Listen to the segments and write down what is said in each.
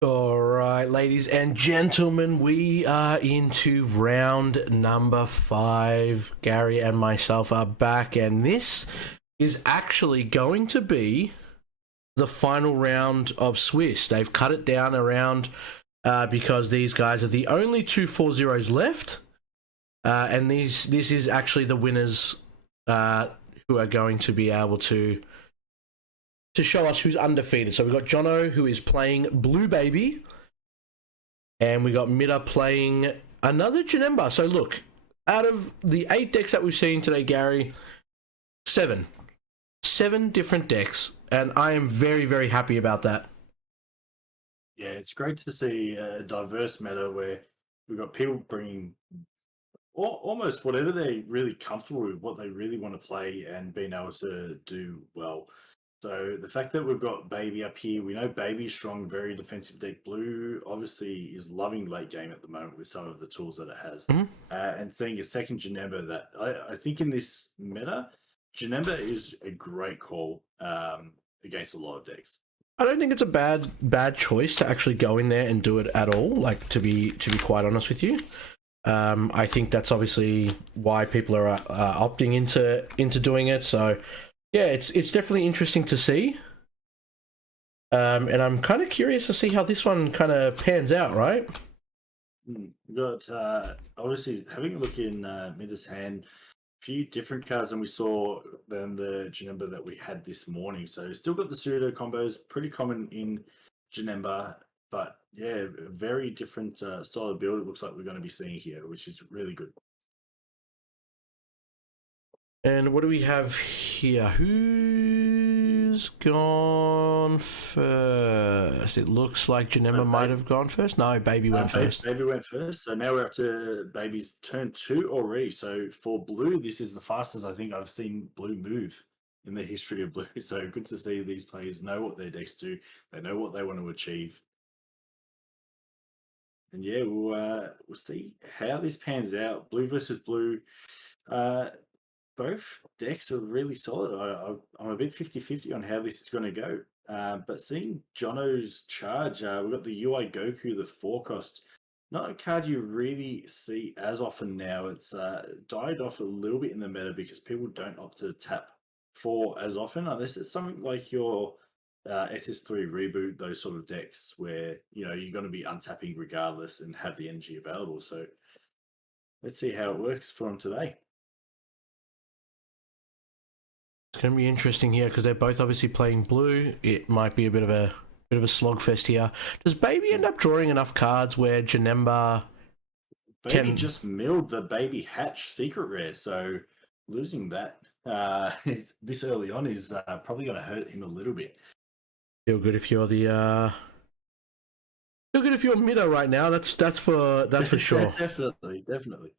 All right, ladies and gentlemen, we are into round number 5. Gary and myself are back, and this is actually going to be the final round of Swiss. They've cut it down around because these guys are the only two 4-0s left, and this is actually the winners who are going to be able to show us who's undefeated. So we've got Jono, who is playing Blue Baby, and we got Mitta playing another Janemba. So look, out of the 8 decks that we've seen today, Gary, 7 different decks, and I am very, very happy about that. Yeah, it's great to see a diverse meta where we've got people bringing almost whatever they're really comfortable with, what they really want to play, and being able to do well. So the fact that we've got Baby up here, we know Baby's strong, very defensive deck. Blue obviously is loving late game at the moment with some of the tools that it has. And seeing a second Janemba that I think in this meta, Janemba is a great call against a lot of decks. I don't think it's a bad choice to actually go in there and do it at all. Like, to be quite honest with you, I think that's obviously why people are opting into doing it. So yeah, it's definitely interesting to see. And I'm kind of curious to see how this one kind of pans out, right? We got obviously having a look in Mida's hand, a few different cards than we saw than the Janemba that we had this morning. So still got the pseudo combos, pretty common in Janemba, but yeah, a very different style of build it looks like we're going to be seeing here, which is really good. And what do we have here? Who's gone first? It looks like Janemba might have gone first. No, Baby went first. Baby went first. So now we're up to Baby's turn 2 already. So for Blue, this is the fastest I think I've seen Blue move in the history of Blue. So good to see these players know what their decks do. They know what they want to achieve. And yeah, we'll see how this pans out. Blue versus Blue. Both decks are really solid. I'm a bit 50-50 on how this is going to go. But seeing Jono's charge, we've got the UI Goku, the 4 cost. Not a card you really see as often now. It's died off a little bit in the meta because people don't opt to tap 4 as often, unless it's something like your SS3 reboot, those sort of decks where you're going to be untapping regardless and have the energy available. So let's see how it works for them today. It's going to be interesting here because they're both obviously playing blue. It might be a bit of a slogfest here. Does Baby end up drawing enough cards where Janemba Baby just milled the Baby Hatch secret rare, so losing that this early on is probably going to hurt him a little bit. Feel good if you're the feel good if you're Mitta right now. That's for sure. Definitely.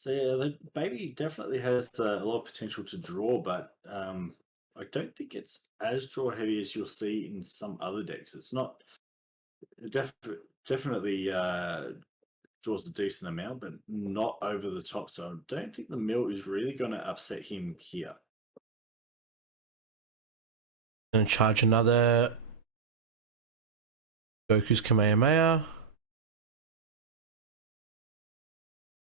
So yeah, the Baby definitely has a lot of potential to draw, but I don't think it's as draw heavy as you'll see in some other decks. It's not definitely draws a decent amount, but not over the top. So I don't think the mill is really going to upset him here. Gonna charge another Goku's Kamehameha.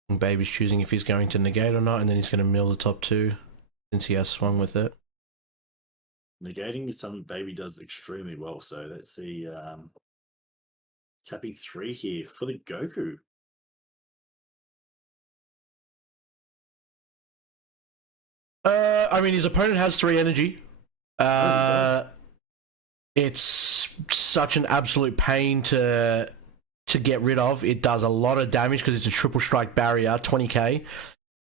And Baby's choosing if he's going to negate or not, and then he's going to mill the top 2 since he has swung with it. Negating is something Baby does extremely well. So let's see. Tapping 3 here for the Goku. I mean, his opponent has 3 energy. It's such an absolute pain to get rid of. It does a lot of damage because it's a triple strike barrier, 20k.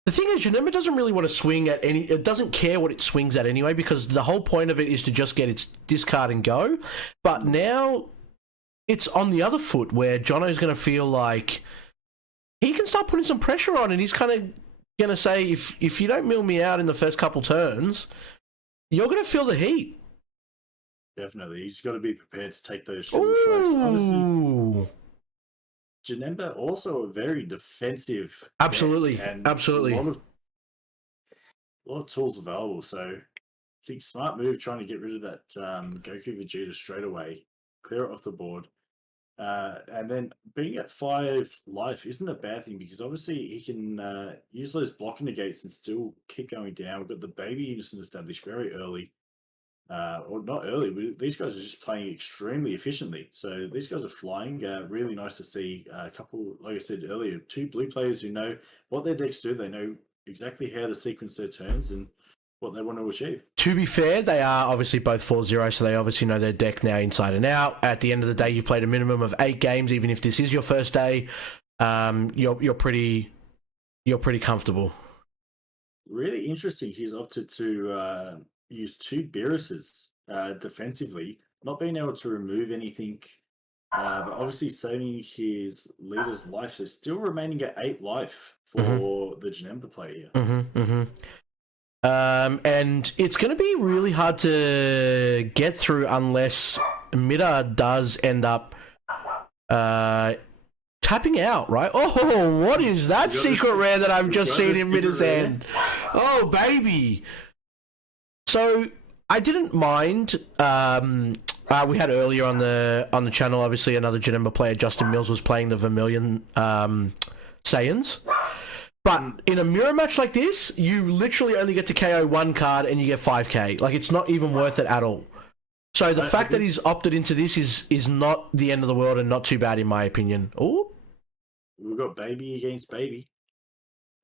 The thing is, Janemba doesn't really want to swing at any... It doesn't care what it swings at anyway, because the whole point of it is to just get its discard and go. But now it's on the other foot where Jono's going to feel like he can start putting some pressure on, and he's kind of going to say, if you don't mill me out in the first couple turns, you're going to feel the heat. Definitely. He's got to be prepared to take those triple strikes. Obviously, Janemba also a very defensive Absolutely, deck and absolutely. a lot of tools available. So I think smart move trying to get rid of that Goku Vegeta straight away, clear it off the board. And then being at 5 life isn't a bad thing because obviously he can use those blocking negates and still keep going down. We've got the baby unison established very early. Or not early. These guys are just playing extremely efficiently. So these guys are flying. Really nice to see a couple, like I said earlier, 2 blue players who know what their decks do. They know exactly how to sequence their turns and what they want to achieve. To be fair, they are obviously both 4-0, so they obviously know their deck now inside and out. At the end of the day, you've played a minimum of 8 games, even if this is your first day. You're pretty comfortable. Really interesting. He's opted to use 2 Beeruses defensively, not being able to remove anything, but obviously saving his leader's life. So still remaining at 8 life for the Janemba player here. And it's going to be really hard to get through unless Mida does end up tapping out, right? Oh, what is that secret rare that I've just seen in Mida's hand? Oh, baby. So I didn't mind. We had earlier on the channel, obviously, another Janemba player, Justin Mills, was playing the Vermilion Saiyans. But in a mirror match like this, you literally only get to KO 1 card and you get 5k. Like, it's not even worth it at all. So the fact that he's opted into this is not the end of the world and not too bad in my opinion. Oh, we've got baby against baby.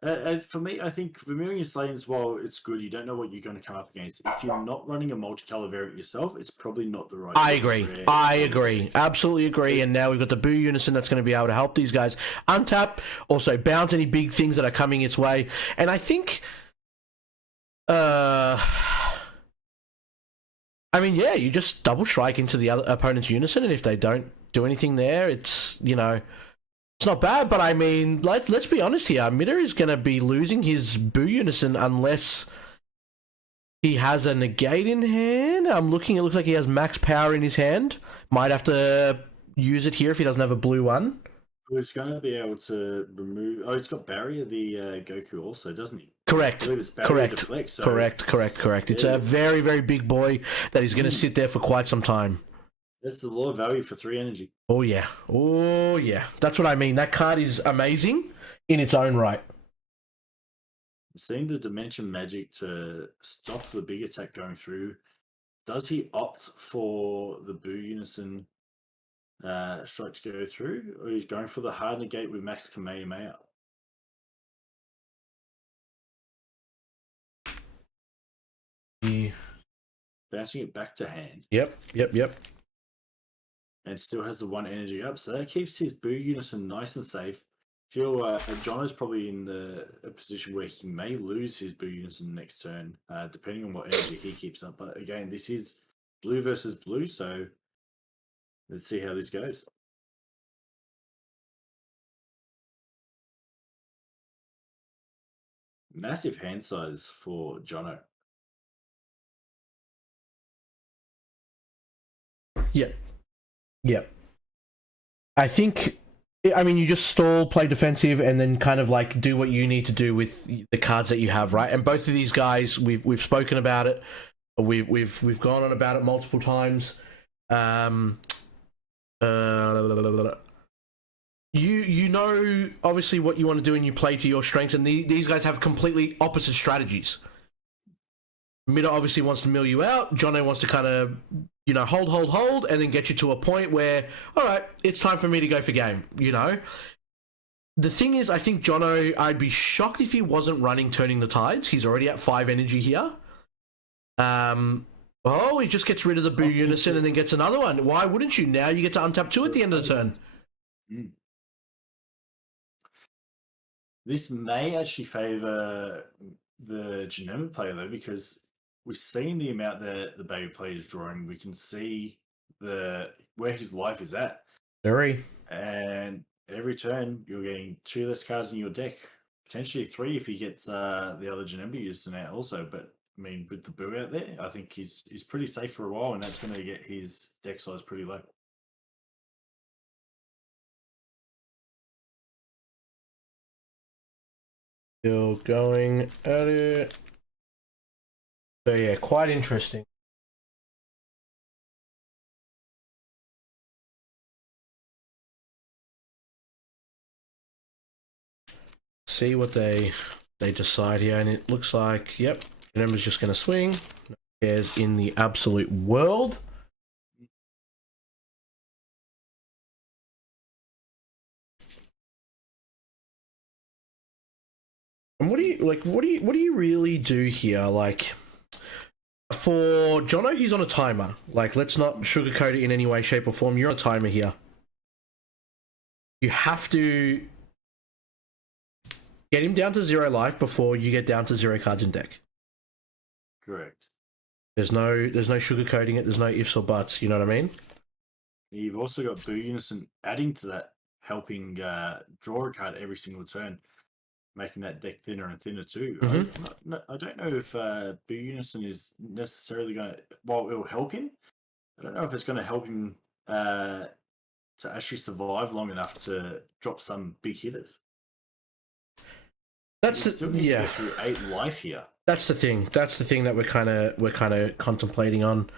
And for me, I think Vermilion Slayers, while it's good, you don't know what you're going to come up against. If you're not running a multicolor variant yourself, it's probably not the right. I agree. Absolutely agree. And now we've got the Boo Unison that's going to be able to help these guys untap, also bounce any big things that are coming its way. And I think, I mean, yeah, you just double strike into the other opponent's Unison, and if they don't do anything there, it's, you know, it's not bad, but I mean, let's be honest here. Mida is going to be losing his Boo Unison unless he has a negate in hand. I'm looking, it looks like he has max power in his hand. Might have to use it here if he doesn't have a blue one. He's going to be able to remove... Oh, he's got Barrier, the Goku also, doesn't he? Correct. Correct. Deflect, so... Correct. It's a very, very big boy that he's going to sit there for quite some time. That's a lot of value for 3 energy. Oh, yeah. That's what I mean. That card is amazing in its own right. Seeing the Dimension Magic to stop the big attack going through, does he opt for the Boo Unison strike to go through, or he's going for the hard negate with Max Kamehameha? Bouncing it back to hand. Yep. And still has the 1 energy up, so that keeps his Boo Unison nice and safe. I feel Jono's probably in a position where he may lose his Boo Unison next turn, depending on what energy he keeps up. But again, this is blue versus blue, so let's see how this goes. Massive hand size for Jono. Yep. I think, I mean, you just stall, play defensive, and then kind of like do what you need to do with the cards that you have, right? And both of these guys, we've spoken about it. We've gone on about it multiple times. You know obviously what you want to do, and you play to your strengths. And these guys have completely opposite strategies. Mida obviously wants to mill you out. Jono wants to kind of, you know, hold, and then get you to a point where, all right, it's time for me to go for game, you know? The thing is, I think Jono, I'd be shocked if he wasn't running Turning the Tides. He's already at 5 energy here. Oh, he just gets rid of the Boo Unison and then gets another one. Why wouldn't you? Now you get to untap 2 at the end of the turn. This may actually favour the Janemba player, though, because we've seen the amount that the baby player is drawing. We can see where his life is at. Very. And every turn, you're getting 2 less cards in your deck. Potentially 3 if he gets the other Janemba used in out also. But, I mean, with the Boo out there, I think he's pretty safe for a while, and that's going to get his deck size pretty low. Still going at it. So yeah, quite interesting. See what they decide here, and it looks like, yep, Janemba's just going to swing. No cares in the absolute world. And what do you really do here? Like, for Jono, he's on a timer. Like, let's not sugarcoat it in any way, shape, or form. You're on a timer here. You have to get him down to 0 life before you get down to 0 cards in deck. Correct. There's no sugarcoating it. There's no ifs or buts. You know what I mean? You've also got Boo Unison adding to that, helping draw a card every single turn, making that deck thinner and thinner too. I don't know if Boo Unison is necessarily going to. Well, it will help him. I don't know if it's going to help him to actually survive long enough to drop some big hitters. That's still needs to get through 8 life here. That's the thing. That's the thing that we're kind of contemplating on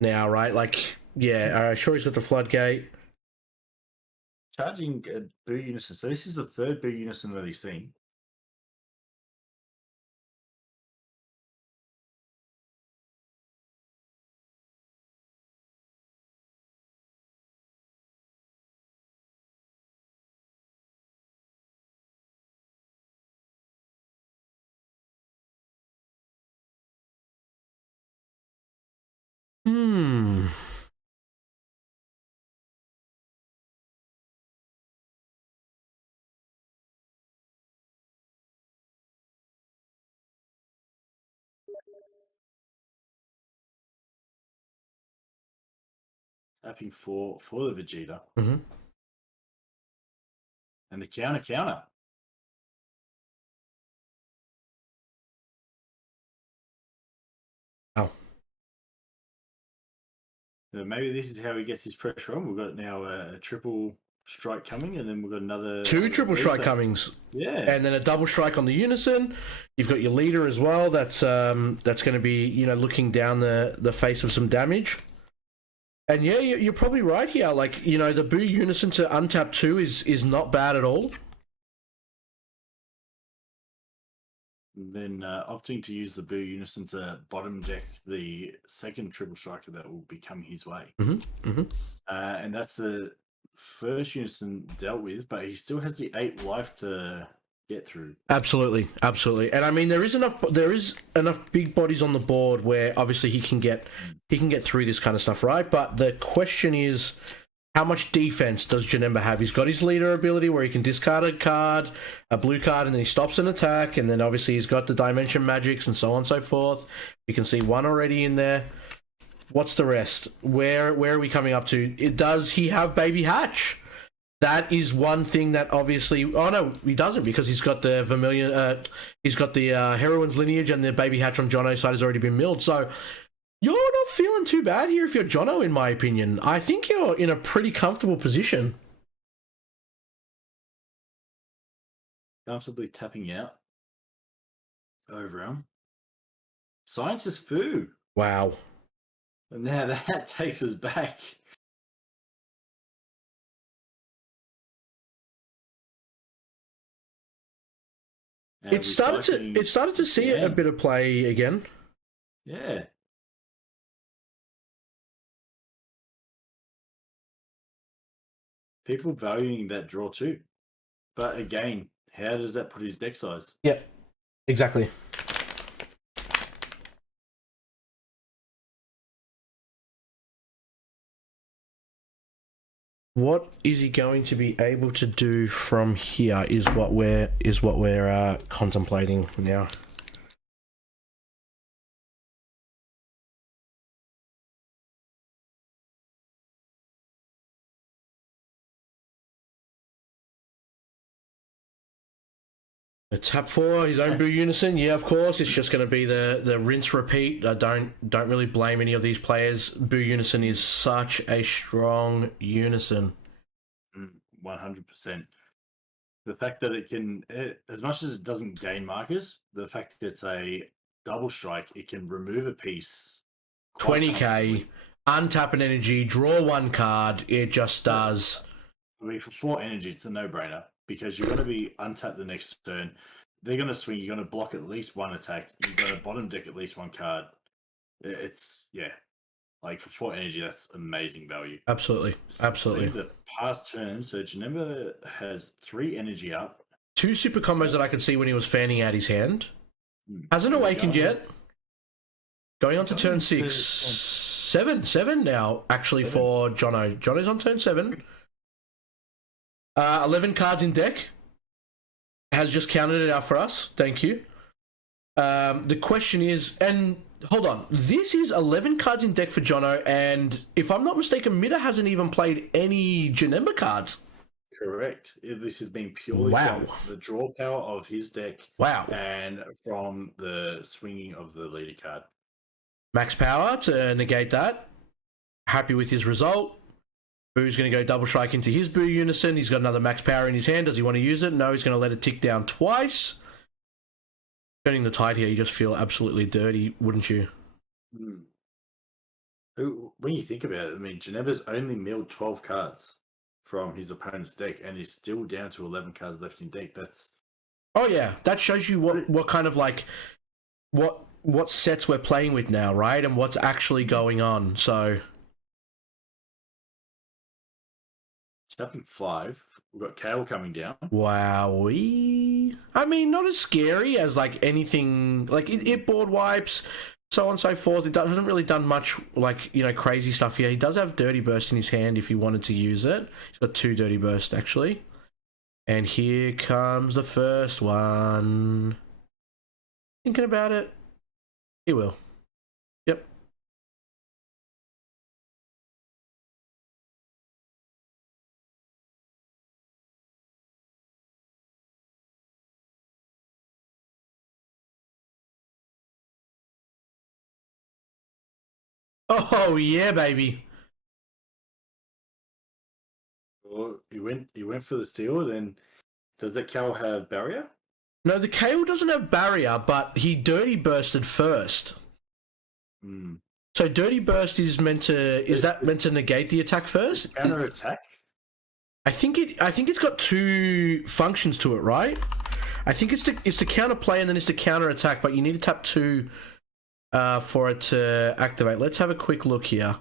now, right? Like, yeah, sure, he's got the floodgate. Charging Boo Unison. So this is the third Boo Unison that he's seen. Tapping for the Vegeta. And the counter. Oh. Maybe this is how he gets his pressure on. We've got now a triple strike coming, and then we've got another... 2 triple strike comings. Yeah. And then a double strike on the Unison. You've got your leader as well. That's going to be, you know, looking down the face of some damage. And yeah, you're probably right here. Like, you know, the Boo Unison to untap 2 is not bad at all. And then opting to use the Boo Unison to bottom deck the second triple striker that will be coming his way. And that's the first Unison dealt with, but he still has the 8 life to get through. Absolutely. And I mean, there is enough big bodies on the board where obviously he can get through this kind of stuff, right? But the question is, how much defense does Janemba have? He's got his leader ability where he can discard a card, a blue card, and then he stops an attack. And then obviously he's got the dimension magics and so on and so forth. You can see 1 already in there. What's the rest? Where are we coming up to? Does he have Baby Hatch? That is one thing that obviously... Oh, no, he doesn't, because he's got the Vermilion... he's got the Heroine's Lineage, and the Baby Hatch on Jono's side has already been milled. So you're not feeling too bad here if you're Jono, in my opinion. I think you're in a pretty comfortable position. Comfortably tapping out. Overrealm. Science is Foo. Wow. And now that takes us back. It started to see a bit of play again. Yeah. People valuing that draw too. But again, how does that put his deck size? Yeah, exactly. What is he going to be able to do from here is what we're contemplating now. A tap 4, his own Boo Unison, yeah, of course. It's just going to be the rinse repeat. I don't really blame any of these players. Boo Unison is such a strong Unison. 100%. the fact that it can, as much as it doesn't gain markers, the fact that it's a double strike, it can remove a piece quite 20k, comfortably. untap an energy, draw one card. It just does. I mean, for 4 energy, it's a no-brainer because you're going to be untapped the next turn. They're going to swing. You're going to block at least one attack. You've got to bottom deck at least one card. It's, yeah. Like, for 4 energy, that's amazing value. Absolutely. Absolutely. See the past turn, so Janemba has 3 energy up. 2 super combos that I could see when he was fanning out his hand. Hasn't awakened yet. Going on to turn 6. 7 now, actually, for Jono. Jono's on turn 7. 11 cards in deck. Has just counted it out for us. Thank you. The question is, and hold on, this is 11 cards in deck for Jono, and if I'm not mistaken, Mida hasn't even played any Janemba cards. Correct. This has been purely from the draw power of his deck. Wow. And from the swinging of the leader card. Max power to negate that. Happy with his result. Boo's going to go double strike into his Boo Unison. He's got another max power in his hand. Does he want to use it? No, he's going to let it tick down twice. Turning the tide here, you just feel absolutely dirty, wouldn't you? When you think about it, I mean, Janemba's only milled 12 cards from his opponent's deck, and he's still down to 11 cards left in deck. That's... Oh yeah, that shows you what kind of like what sets we're playing with now, right? And what's actually going on. So tapping 5. We've got Kale coming down. Wowee. I mean, not as scary as like anything, like it board wipes, so on and so forth. It hasn't really done much like, you know, crazy stuff here. He does have Dirty Burst in his hand if he wanted to use it. He's got 2 Dirty Burst actually. And here comes the first one. Thinking about it. He will. Yep. Oh yeah, baby. Well, he went for the steal. Then does that Cal have barrier? No, the Kale doesn't have barrier, but he Dirty Bursted first. So Dirty Burst is meant to negate the attack first? Counter attack? I think it's got 2 functions to it, right? I think it's to counter play and then it's to counter attack, but you need to tap 2 for it to activate. Let's have a quick look here.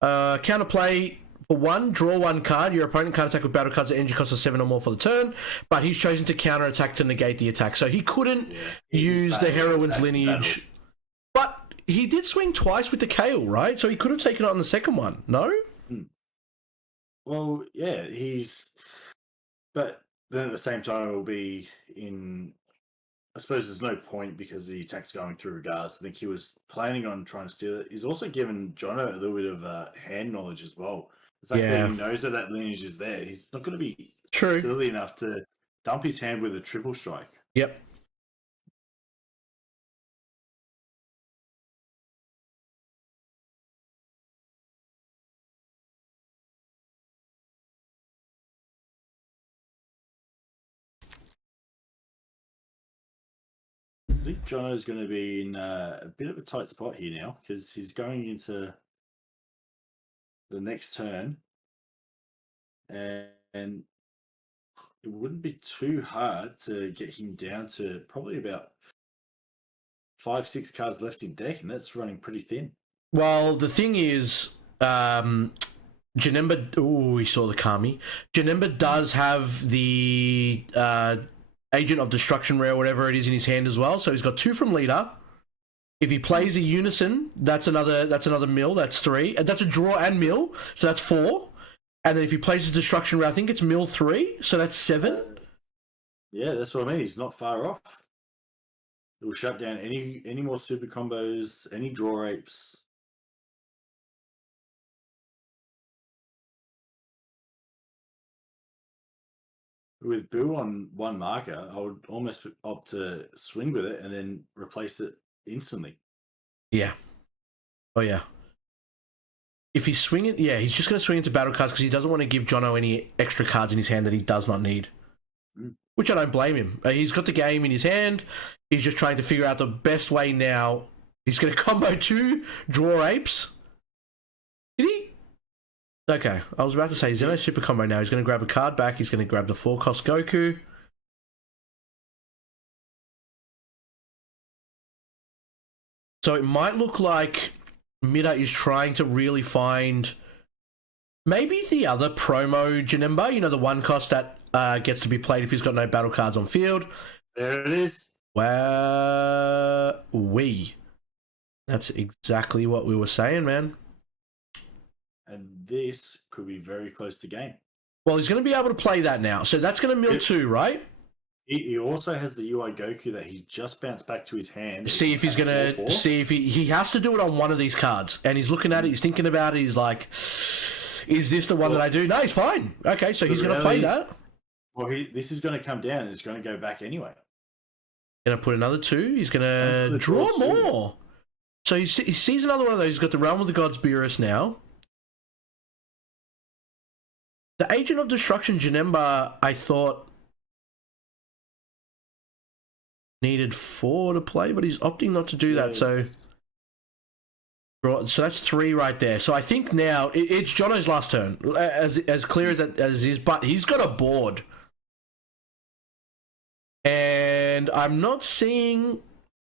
Counter play for 1, draw 1 card. Your opponent can't attack with battle cards that energy cost of 7 or more for the turn, but he's chosen to counter attack to negate the attack. So he couldn't use the Heroine's Lineage. But he did swing twice with the Kale, right? So he could have taken it on the second one, no? Well, yeah, but then at the same time, it will be in... I suppose there's no point because the attack's going through regardless. I think he was planning on trying to steal it. He's also given Jono a little bit of hand knowledge as well. The fact that he knows that lineage is there, he's not going to be silly enough to dump his hand with a triple strike. Yep. I think Jono's going to be in a bit of a tight spot here now because he's going into the next turn, and it wouldn't be too hard to get him down to probably about 5-6 cards left in deck, and that's running pretty thin. Well, the thing is, Janemba... Oh, we saw the Kami. Janemba does have the Agent of Destruction rare, whatever it is, in his hand as well. So he's got 2 from leader. If he plays a Unison, that's another mill. That's 3. And that's a draw and mill. So that's 4. And then if he plays a Destruction rare, I think it's mill 3. So that's 7. Yeah, that's what I mean. He's not far off. It will shut down any more super combos, any draw apes. With Boo on 1 marker, I would almost opt to swing with it and then replace it instantly. Yeah. Oh, yeah. If he's swinging... Yeah, he's just going to swing into battle cards because he doesn't want to give Jono any extra cards in his hand that he does not need. which I don't blame him. He's got the game in his hand. He's just trying to figure out the best way now. He's going to combo 2 draw apes. Did he? Okay, I was about to say Zeno super combo now. He's going to grab a card back. He's going to grab the 4-cost Goku. So it might look like Mida is trying to really find maybe the other promo Janemba, you know, the 1-cost that gets to be played if he's got no battle cards on field. There it is. Wow. That's exactly what we were saying, man. And this could be very close to game. Well, he's going to be able to play that now. So that's going to mill 2, right? He also has the UI Goku that he's just bounced back to his hand. See if he's going to... See if he has to do it on one of these cards. And he's looking at it, he's thinking about it, he's like, is this the one that I do? No, he's fine. Okay, so he's going to play that. Well, this is going to come down and it's going to go back anyway. Going to put another 2. He's going to draw more. So he sees another one of those. He's got the Realm of the Gods Beerus now. The Agent of Destruction Janemba, I thought, needed 4 to play, but he's opting not to do that. So that's 3 right there. So I think now it's Jono's last turn, as clear as that as is. But he's got a board, and I'm not seeing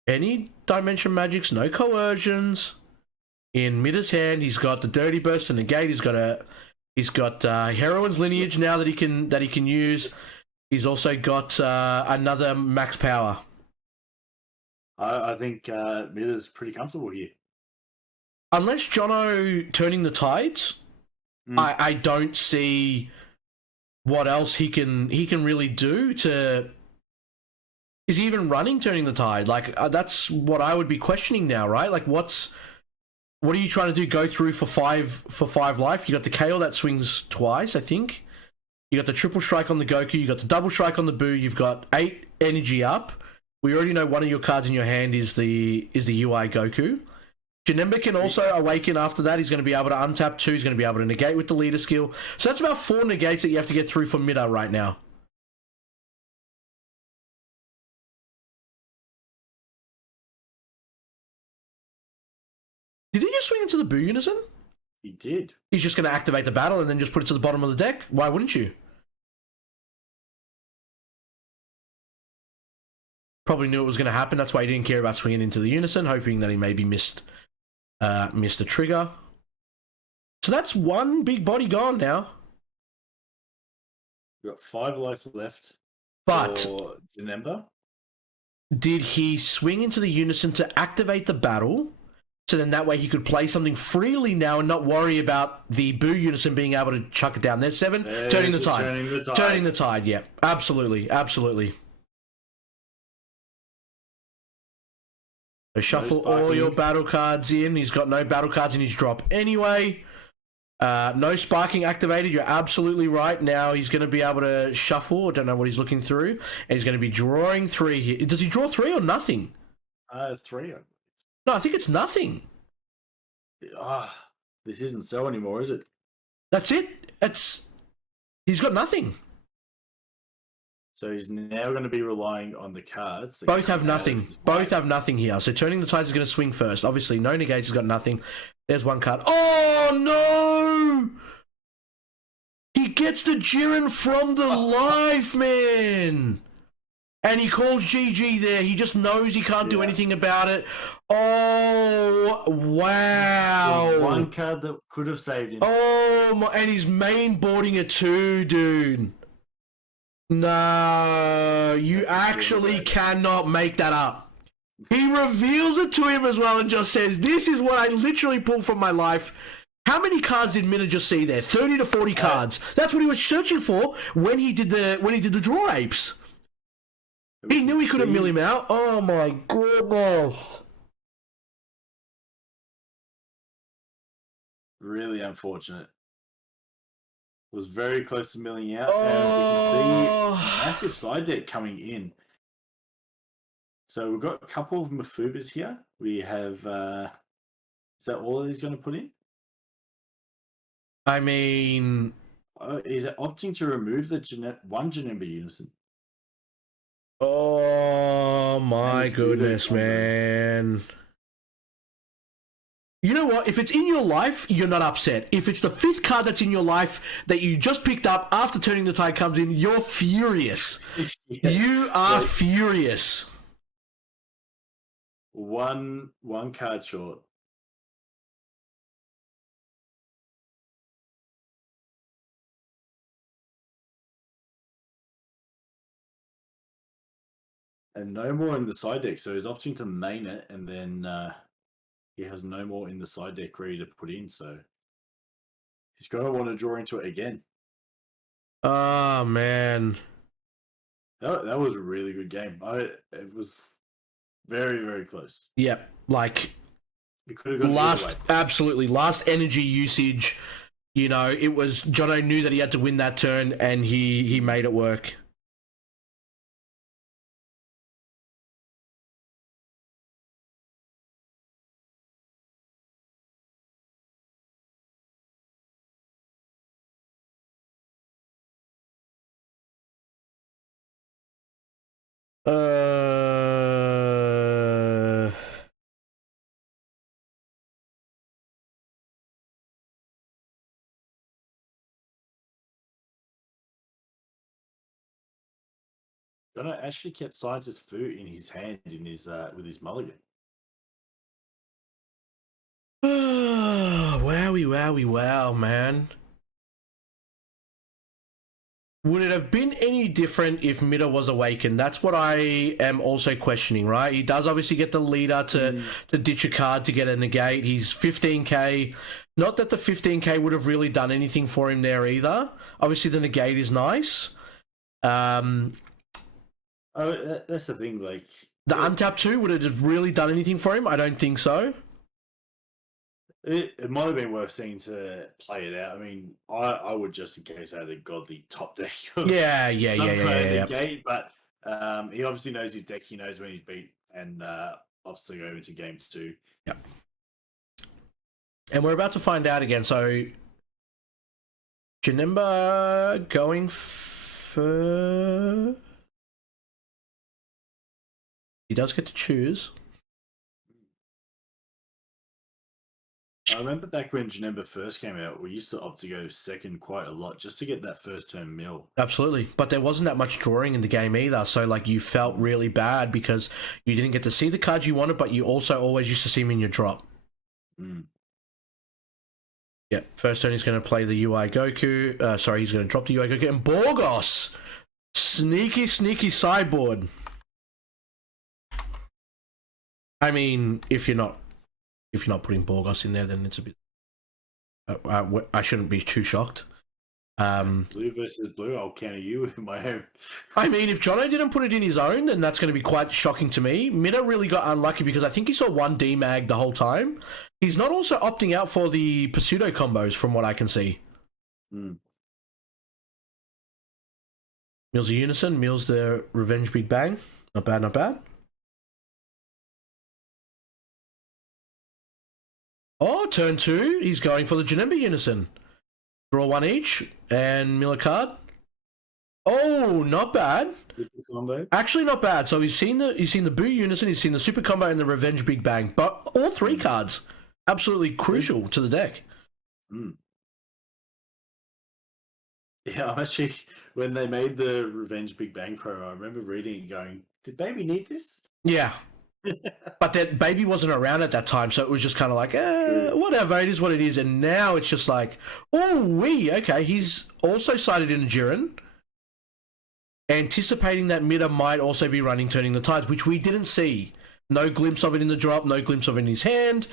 any Dimension Magics, no coercions in Mida's hand. He's got the Dirty Burst and Negate. He's got Heroine's Lineage now that he can use. He's also got another max power. I think Mida's pretty comfortable here. Unless Jono turning the tides, I don't see what else he can really do to. Is he even running turning the tide? Like that's what I would be questioning now, right? Like what are you trying to do? Go through for 5 life? You got the KO that swings twice, I think. You got the triple strike on the Goku. You got the double strike on the Boo. You've got 8 energy up. We already know one of your cards in your hand is the UI Goku. Janemba can also awaken after that. He's going to be able to untap 2. He's going to be able to negate with the leader skill. So that's about 4 negates that you have to get through for Mida right now. Did he just swing into the Boo Unison? He did. He's just going to activate the battle and then just put it to the bottom of the deck? Why wouldn't you? Probably knew it was going to happen. That's why he didn't care about swinging into the Unison, hoping that he maybe missed the trigger. So that's 1 big body gone now. We've got 5 lives left. But for Janemba. Did he swing into the Unison to activate the battle? So then that way he could play something freely now and not worry about the Boo Unison being able to chuck it down. There's 7. Turning the tide. Turning the tide, yeah. Absolutely. So shuffle all your battle cards in. He's got no battle cards in his drop anyway. No sparking activated. You're absolutely right. Now he's going to be able to shuffle. I don't know what he's looking through. And he's going to be drawing 3 here. Does he draw 3 or nothing? 3. No, I think it's nothing. This isn't so anymore, is it? That's it. He's got nothing. So he's now going to be relying on the cards. Both have nothing. Both have nothing here. So turning the tides is going to swing first. Obviously, no negates has got nothing. There's 1 card. Oh, no! He gets the Jiren from the life, man! And he calls GG there. He just knows he can't do anything about it. Oh, wow. There's 1 card that could have saved him. Oh, my, and he's main boarding it too, dude. No, you actually cannot make that up. He reveals it to him as well and just says, this is what I literally pulled from my life. How many cards did Mina just see there? 30 to 40 cards. That's what he was searching for when he did the draw apes. He knew he couldn't mill him out. Oh my goodness. Really unfortunate. Was very close to milling out, and we can see a massive side deck coming in. So we've got a couple of Mafubas here. We have, is that all he's going to put in? I mean... Is it opting to remove the one Janemba Unison? Oh And my his pseudo goodness, combo. man. You know what? If it's in your life, you're not upset. If it's the fifth card that's in your life that you just picked up after turning the tide comes in, you're furious. Yeah, You are like furious. one card short. And no more in the side deck, so he's opting to main it, and then he has no more in the side deck ready to put in, so he's going to want to draw into it again. Oh, man. That was a really good game. It was very, very close. Yep. Like, It could have gone either way. absolutely, last energy usage. You know, it was, Jono knew that he had to win that turn, and he made it work. Uh... Jono actually kept Scientist Fu in his hand in his with his mulligan. Wowie, wowie, wow, man. Would it have been any different if Mida was awakened? That's what I am also questioning, right? He does obviously get the leader to ditch a card to get a negate. He's 15k. Not that the 15k would have really done anything for him there either. Obviously, the negate is nice. Oh, that's the thing. Like The untap 2, would it have really done anything for him? I don't think so. it might have been worth seeing to play it out. I mean, I would just in case I had a godly top deck. Yeah. Negate, but he obviously knows his deck. He knows when he's beat, and opts to go into game 2. Yep. And we're about to find out again. So, Janemba going for... He does get to choose. I remember back when Janemba first came out, we used to opt to go second quite a lot just to get that first turn mill. Absolutely. But there wasn't that much drawing in the game either. So, like, you felt really bad because you didn't get to see the cards you wanted, but you also always used to see them in your drop. Yeah, first turn he's going to play the UI Goku. He's going to drop the UI Goku. And Borgos! Sneaky, sneaky sideboard. I mean, if you're not putting Borgos in there, then it's a bit... I shouldn't be too shocked. Blue versus blue, I'll counter you with my own. I mean, if Jono didn't put it in his own, then that's going to be quite shocking to me. Mida really got unlucky because I think he saw one D-mag the whole time. He's not also opting out for the pseudo combos from what I can see. Mills the Unison, Mills the Revenge Big Bang. Not bad, not bad. Oh, turn 2, he's going for the Janemba Unison. Draw one each and mill a card. Oh, not bad. Actually, not bad. So he's seen the Boo Unison, he's seen the Super Combo and the Revenge Big Bang. But all 3 cards, absolutely crucial to the deck. Yeah, I'm actually, when they made the Revenge Big Bang Pro, I remember reading it and going, did Baby need this? Yeah. But that Baby wasn't around at that time, so it was just kind of like, whatever, it is what it is. And now it's just like, okay, he's also sided in a Jiren, anticipating that Mida might also be running Turning the Tides, which we didn't see. No glimpse of it in the drop, no glimpse of it in his hand.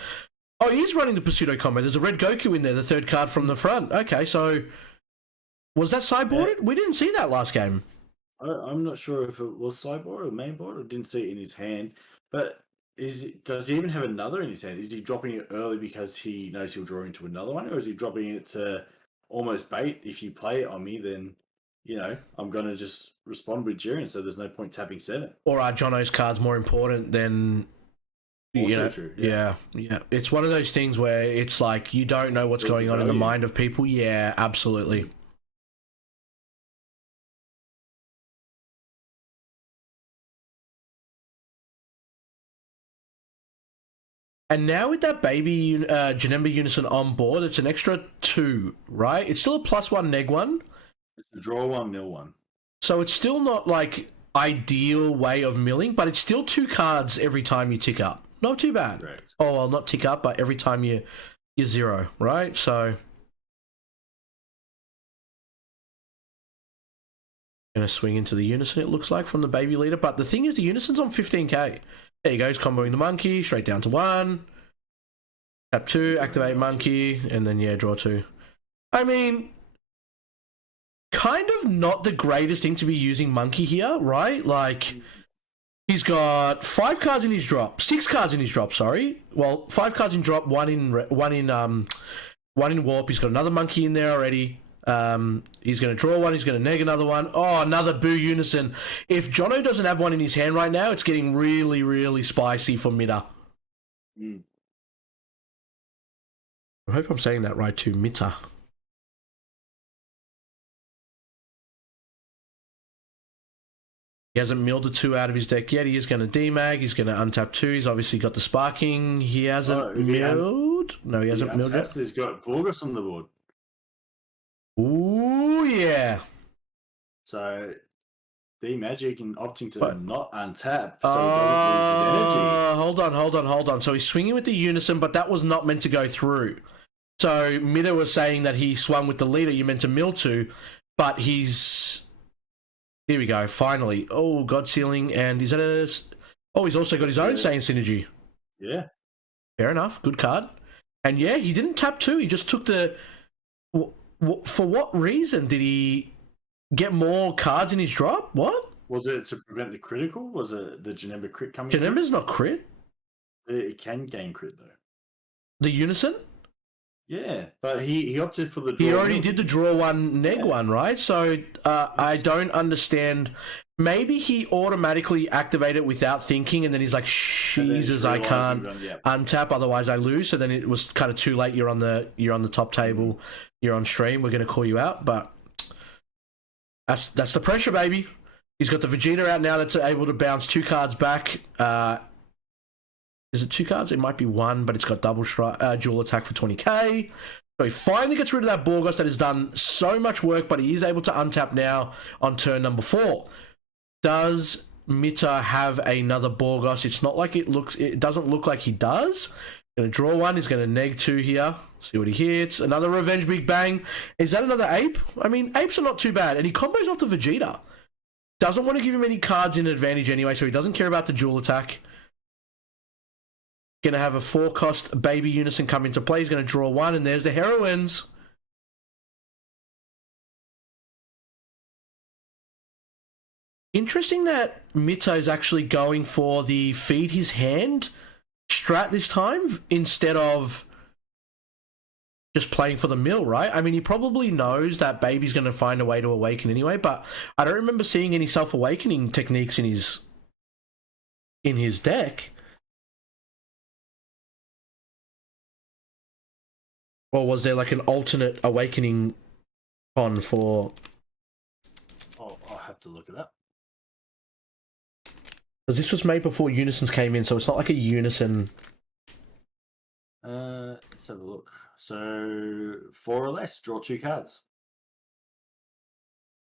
Oh, he is running the pseudo combo. There's a red Goku in there, the 3rd card from the front. Okay, so was that sideboarded? We didn't see that last game. I'm not sure if it was sideboard or mainboard. I didn't see it in his hand. But does he even have another in his hand? Is he dropping it early because he knows he'll draw into another one? Or is he dropping it to almost bait? If you play it on me, then, I'm going to just respond with Jiren, so there's no point tapping 7. Or are Jono's cards more important than... True. Yeah. It's one of those things where it's like you don't know what's going on in the mind of people. Yeah, absolutely. And now with that baby Janemba Unison on board, it's an extra 2, right? It's still a +1 neg 1. It's a draw 1, mill 1. So it's still not like ideal way of milling, but it's still 2 cards every time you tick up. Not too bad. Correct. Oh, well, not tick up, but every time you 0, right? So gonna swing into the Unison, it looks like, from the baby leader. But the thing is, the Unison's on 15k. There he goes, comboing the monkey, straight down to 1. Tap 2, activate monkey, and then, yeah, draw 2. I mean, kind of not the greatest thing to be using monkey here, right? Like, he's got 5 cards in his drop, 6 cards in his drop, sorry. Well, 5 cards in drop, one in warp. He's got another monkey in there already. He's going to draw 1. He's going to neg another one. Oh, another Boo Unison. If Jono doesn't have one in his hand right now, it's getting really, really spicy for Mitta. I hope I'm saying that right too, Mitta. He hasn't milled a 2 out of his deck yet. He is going to demag. He's going to untap 2. He's obviously got the sparking. He hasn't milled. No, he hasn't milled yet. He's got Vorgus on the board. Ooh, yeah. So, D-Magic and opting to not untap so he doesn't lose his energy. Hold on. So he's swinging with the Unison, but that was not meant to go through. So Mitta was saying that he swung with the leader you meant to mill to, but he's... Here we go, finally. Oh, God Sealing, and is that a... Oh, he's also got his own Saiyan Synergy. Yeah. Fair enough, good card. And yeah, he didn't tap 2, he just took the... For what reason? Did he get more cards in his drop? What? Was it to prevent the critical? Was it the Janemba crit coming Janemba's not crit. It can gain crit, though. The Unison? Yeah, but he opted for the draw. He already did the draw 1, neg 1, right? So I don't understand. Maybe he automatically activated it without thinking, and then he's like, Jesus, I can't untap, otherwise I lose. So then it was kind of too late. You're on the top table. You're on stream. We're going to call you out. But that's the pressure, baby. He's got the Vegeta out now that's able to bounce 2 cards back. Is it 2 cards? It might be 1, but it's got double dual attack for 20k. So he finally gets rid of that Borgos that has done so much work, but he is able to untap now on turn number 4. Does Mitta have another Borgos? It's not like it doesn't look like he does. Going to draw 1. He's going to neg 2 here. See what he hits. Another Revenge Big Bang. Is that another Ape? I mean, Apes are not too bad. And he combos off the Vegeta. Doesn't want to give him any cards in advantage anyway, so he doesn't care about the dual attack. Going to have a 4-cost baby Unison come into play. He's going to draw 1, and there's the heroines. Interesting that Mitta is actually going for the feed his hand strat this time instead of just playing for the mill, right? I mean, he probably knows that baby's going to find a way to awaken anyway, but I don't remember seeing any self-awakening techniques in his deck. Or was there like an alternate awakening con for... Oh, I'll have to look it up. Because this was made before Unisons came in, so it's not like a Unison... Let's have a look. So 4 or less, draw 2 cards.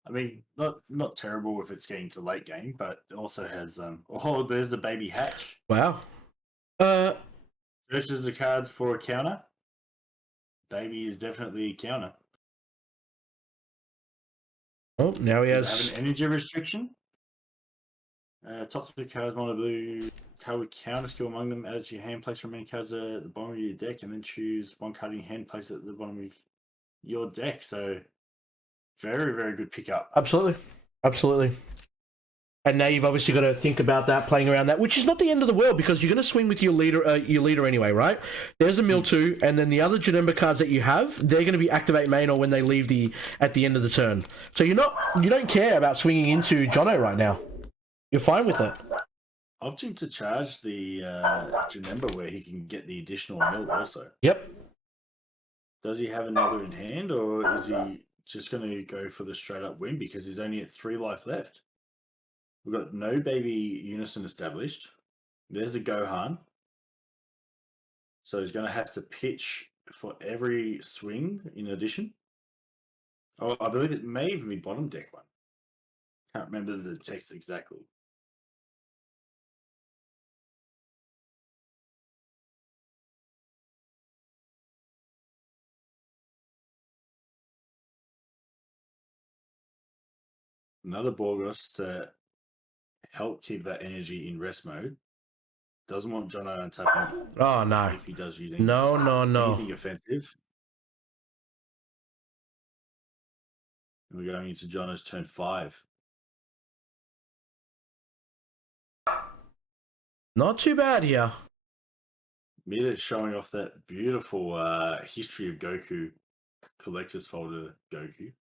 I mean, not terrible if it's getting to late game, but it also has oh, there's the baby hatch. Wow. Versus the cards for a counter. Baby is definitely a counter. Oh, now he has have an energy restriction. Top 3 cards, mono blue. Card with counter skill among them. Add to your hand, place remaining cards at the bottom of your deck, and then choose 1 card in your hand, place it at the bottom of your deck. So, very, very good pickup. Absolutely. And now you've obviously got to think about that, playing around that, which is not the end of the world because you're going to swing with your leader anyway, right? There's the mill 2, and then the other Janemba cards that you have, they're going to be activate main or when they leave at the end of the turn. So you don't care about swinging into Jono right now. You're fine with it. Opting to charge the Janemba where he can get the additional mill also. Yep. Does he have another in hand, or is he just going to go for the straight up win because he's only at 3 life left? We've got no baby Unison established. There's a Gohan. So he's going to have to pitch for every swing in addition. Oh, I believe it may even be bottom deck one. Can't remember the text exactly. Another Borgos to help keep that energy in rest mode. Doesn't want Jono untapping Oh, no. if he does use No. anything offensive. And we're going into Jono's turn 5. Not too bad here. Mita showing off that beautiful history of Goku collector's folder Goku.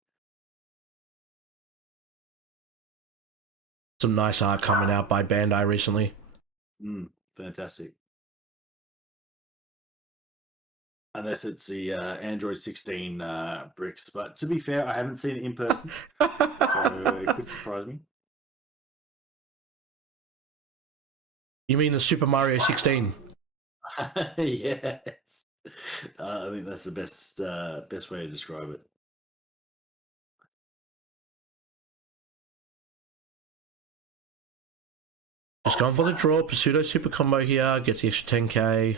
Some nice art coming out by Bandai recently. Fantastic. Unless it's the Android 16 bricks. But to be fair, I haven't seen it in person. So it could surprise me. You mean the Super Mario 16? Yes. I think that's the best way to describe it. Just going for the draw. Pseudo super combo here. Gets the extra 10k.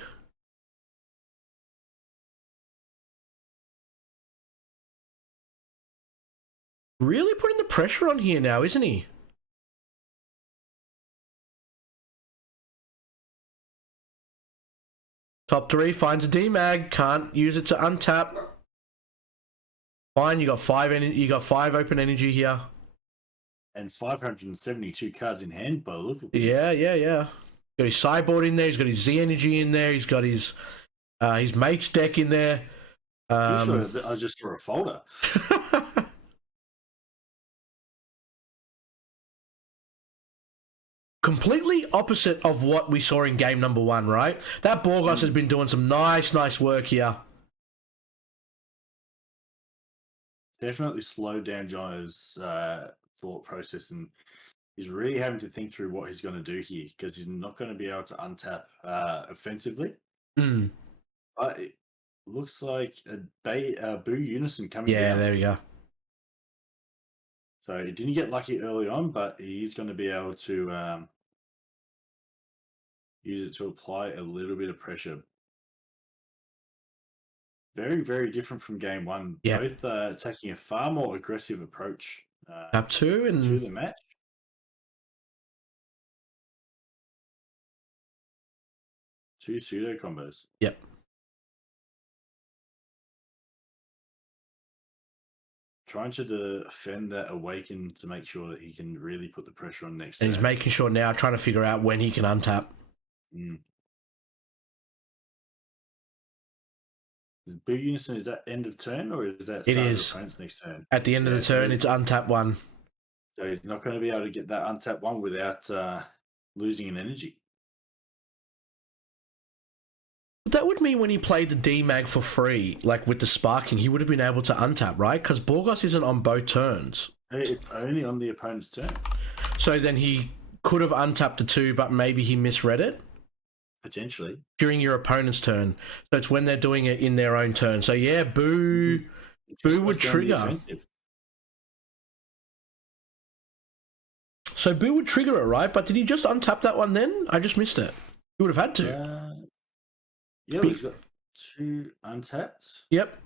Really putting the pressure on here now, isn't he? Top 3 finds a D-Mag. Can't use it to untap. Fine, you got 5 open energy here. And 572 cards in hand by the look of this. Yeah. Got his sideboard in there. He's got his Z energy in there. He's got his mate's deck in there. Sure I just saw a folder. Completely opposite of what we saw in game number 1, right? That Borgos has been doing some nice work here. Definitely slowed down Jono's thought process, and he's really having to think through what he's going to do here because he's not going to be able to untap offensively. But it looks like a Boo Unison coming down. Yeah, there we go. So he didn't get lucky early on, but he's going to be able to use it to apply a little bit of pressure. Very, very different from game 1. Yeah. Both taking a far more aggressive approach Tap 2 and to the match. Two pseudo combos. Yep. Trying to defend that awaken to make sure that he can really put the pressure on next. And he's making sure now, trying to figure out when he can untap. Boo Unison, is that end of turn or is that start of opponent's next turn? At the end of the turn, it's untap 1. So he's not going to be able to get that untap 1 without losing an energy. But that would mean when he played the D-Mag for free, like with the sparking, he would have been able to untap, right? Because Borgos isn't on both turns. It's only on the opponent's turn. So then he could have untapped the 2, but maybe he misread it? Potentially. During your opponent's turn. So it's when they're doing it in their own turn. So yeah, Boo would trigger. So Boo would trigger it, right? But did he just untap that one then? I just missed it. He would have had to. Yeah, he's got 2 untapped. Yep.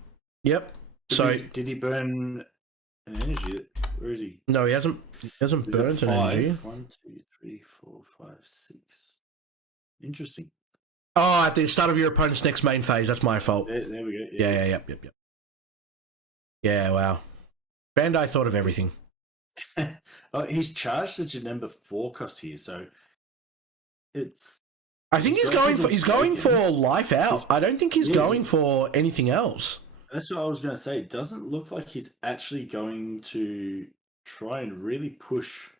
Did he burn an energy? Where is he? No, he hasn't burnt an energy. 1, 2, 3, 4, 5, 6. Interesting. Oh, at the start of your opponent's next main phase. That's my fault. There we go. Yep. Yeah, wow. Bandai thought of everything. He's charged at your number 4 cost here, so it's. I think he's going for life out. I don't think he's going for anything else. That's what I was going to say. It doesn't look like he's actually going to try and really push.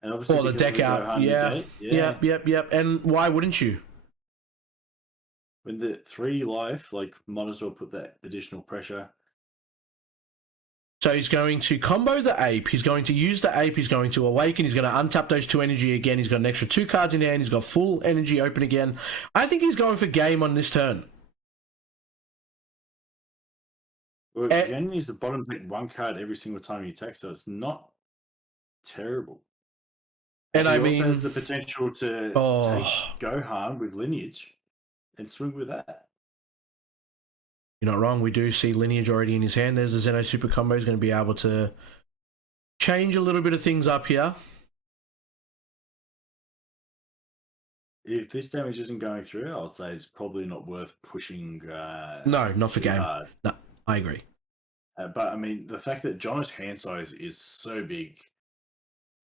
And obviously, the deck out. Yeah. Yep. And why wouldn't you? With the 3 life, might as well put that additional pressure. So he's going to combo the ape. He's going to use the ape. He's going to awaken. He's going to untap those 2 energy again. He's got an extra 2 cards in hand. He's got full energy open again. I think he's going for game on this turn. Well, you only use the bottom deck 1 card every single time you attack, so it's not terrible. And he I also mean, has the potential to take Gohan with Lineage and swing with that. You're not wrong. We do see Lineage already in his hand. There's the Zeno super combo. He's going to be able to change a little bit of things up here. If this damage isn't going through, I would say it's probably not worth pushing. No, not for game. Hard. No, I agree. But I mean, the fact that Jono's hand size is so big,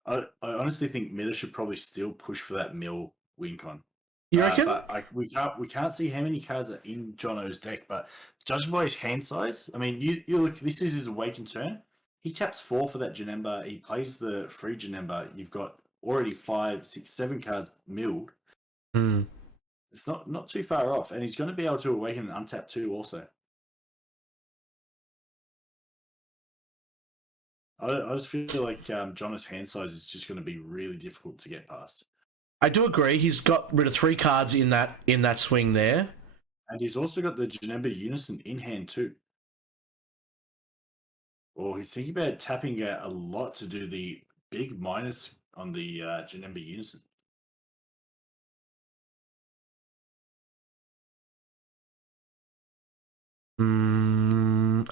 I honestly think Miller should probably still push for that mill win con. You reckon? But we can't see how many cards are in Jono's deck. But judging by his hand size, I mean, you look. This is his awakened turn. He taps 4 for that Janemba. He plays the free Janemba. You've got already 5, 6, 7 cards milled. It's not too far off, and he's going to be able to awaken and untap 2 also. I just feel like Jono's hand size is just going to be really difficult to get past. I do agree. He's got rid of 3 cards in that swing there. And he's also got the Janemba Unison in hand too. Or he's thinking about tapping a lot to do the big minus on the Janemba Unison.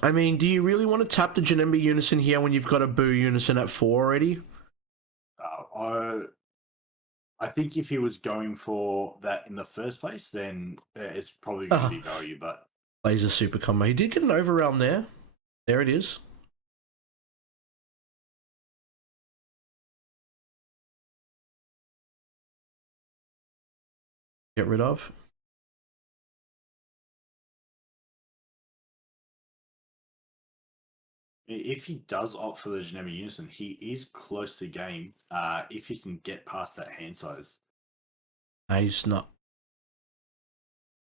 I mean, do you really want to tap the Janemba Unison here when you've got a Boo Unison at 4 already? I think if he was going for that in the first place, then it's probably going to be value. But Laser super combo. He did get an overrealm there. There it is. Get rid of. If he does opt for the Janemba Unison, he is close to game if he can get past that hand size. He's not.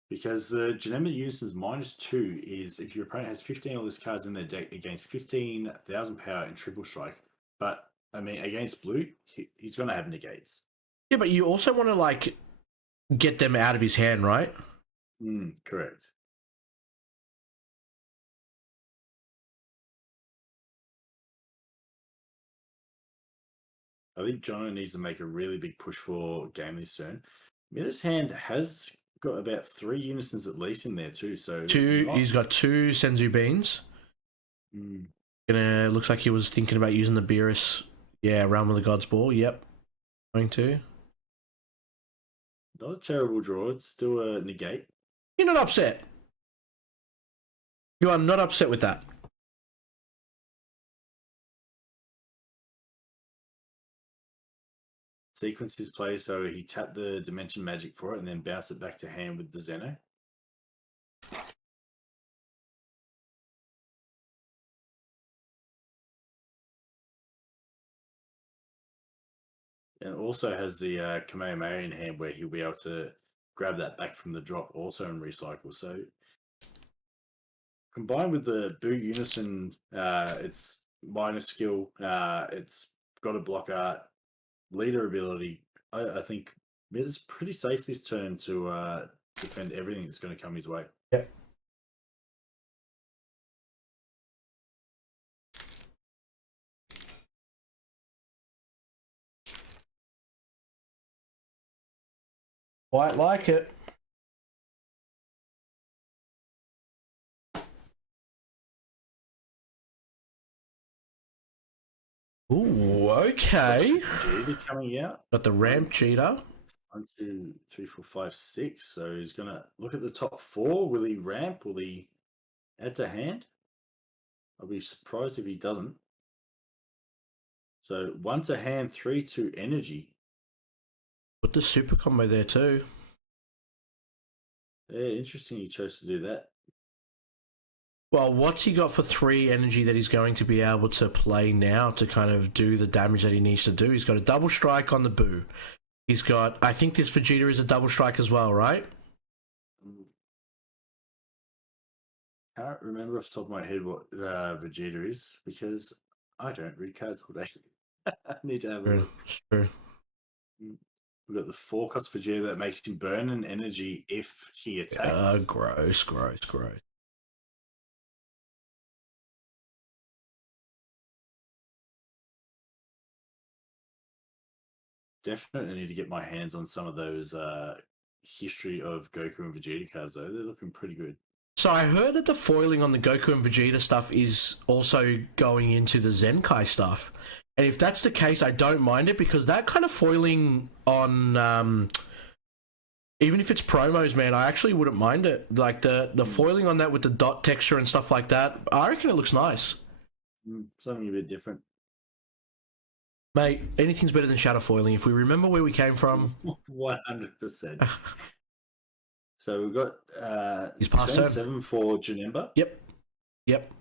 Because the Janemba Unison's -2 is if your opponent has 15 of these cards in their deck against 15,000 power and triple strike. But, I mean, against blue, he's going to have negates. Yeah, but you also want to, like, get them out of his hand, right? Correct. I think Jono needs to make a really big push for game this turn. Miller's hand has got about 3 Unisons at least in there too. So he's got 2 Senzu Beans. Looks like he was thinking about using the Beerus. Yeah, Realm of the Gods Ball. Yep. Going to. Not a terrible draw. It's still a negate. You're not upset. You are not upset with that. Sequence his play, so he tapped the Dimension Magic for it and then bounced it back to hand with the Zeno. And also has the Kamehameha in hand where he'll be able to grab that back from the drop also and recycle. So combined with the Boo Unison, it's minor skill, it's got a block art, leader ability. I think Mid is pretty safe this turn to defend everything that's going to come his way. Yep. Quite like it. Ooh, okay. Cheetah coming out. Got the ramp cheetah. 1, 2, 3, 4, 5, 6. So he's gonna look at the top 4. Will he ramp? Will he add to hand? I'll be surprised if he doesn't. So 1 to hand, 3 to energy. Put the super combo there too. Yeah, interesting he chose to do that. Well, what's he got for 3 energy that he's going to be able to play now to kind of do the damage that he needs to do? He's got a double strike on the Boo. He's got, I think this Vegeta is a double strike as well, right? can't remember off the top of my head what Vegeta is because I don't read cards all day. I need to have a True. look. It's true. We've got the 4 cost Vegeta that makes him burn an energy if he attacks. Gross, gross, gross. Definitely need to get my hands on some of those history of Goku and Vegeta cards, though. They're looking pretty good. So I heard that the foiling on the Goku and Vegeta stuff is also going into the Zenkai stuff. And if that's the case, I don't mind it because that kind of foiling on, even if it's promos, man, I actually wouldn't mind it. Like the foiling on that with the dot texture and stuff like that, I reckon it looks nice. Something a bit different. Mate, anything's better than shadow foiling. If we remember where we came from. 100%. So we've got He's past turn turn. 7 for Janemba. Yep.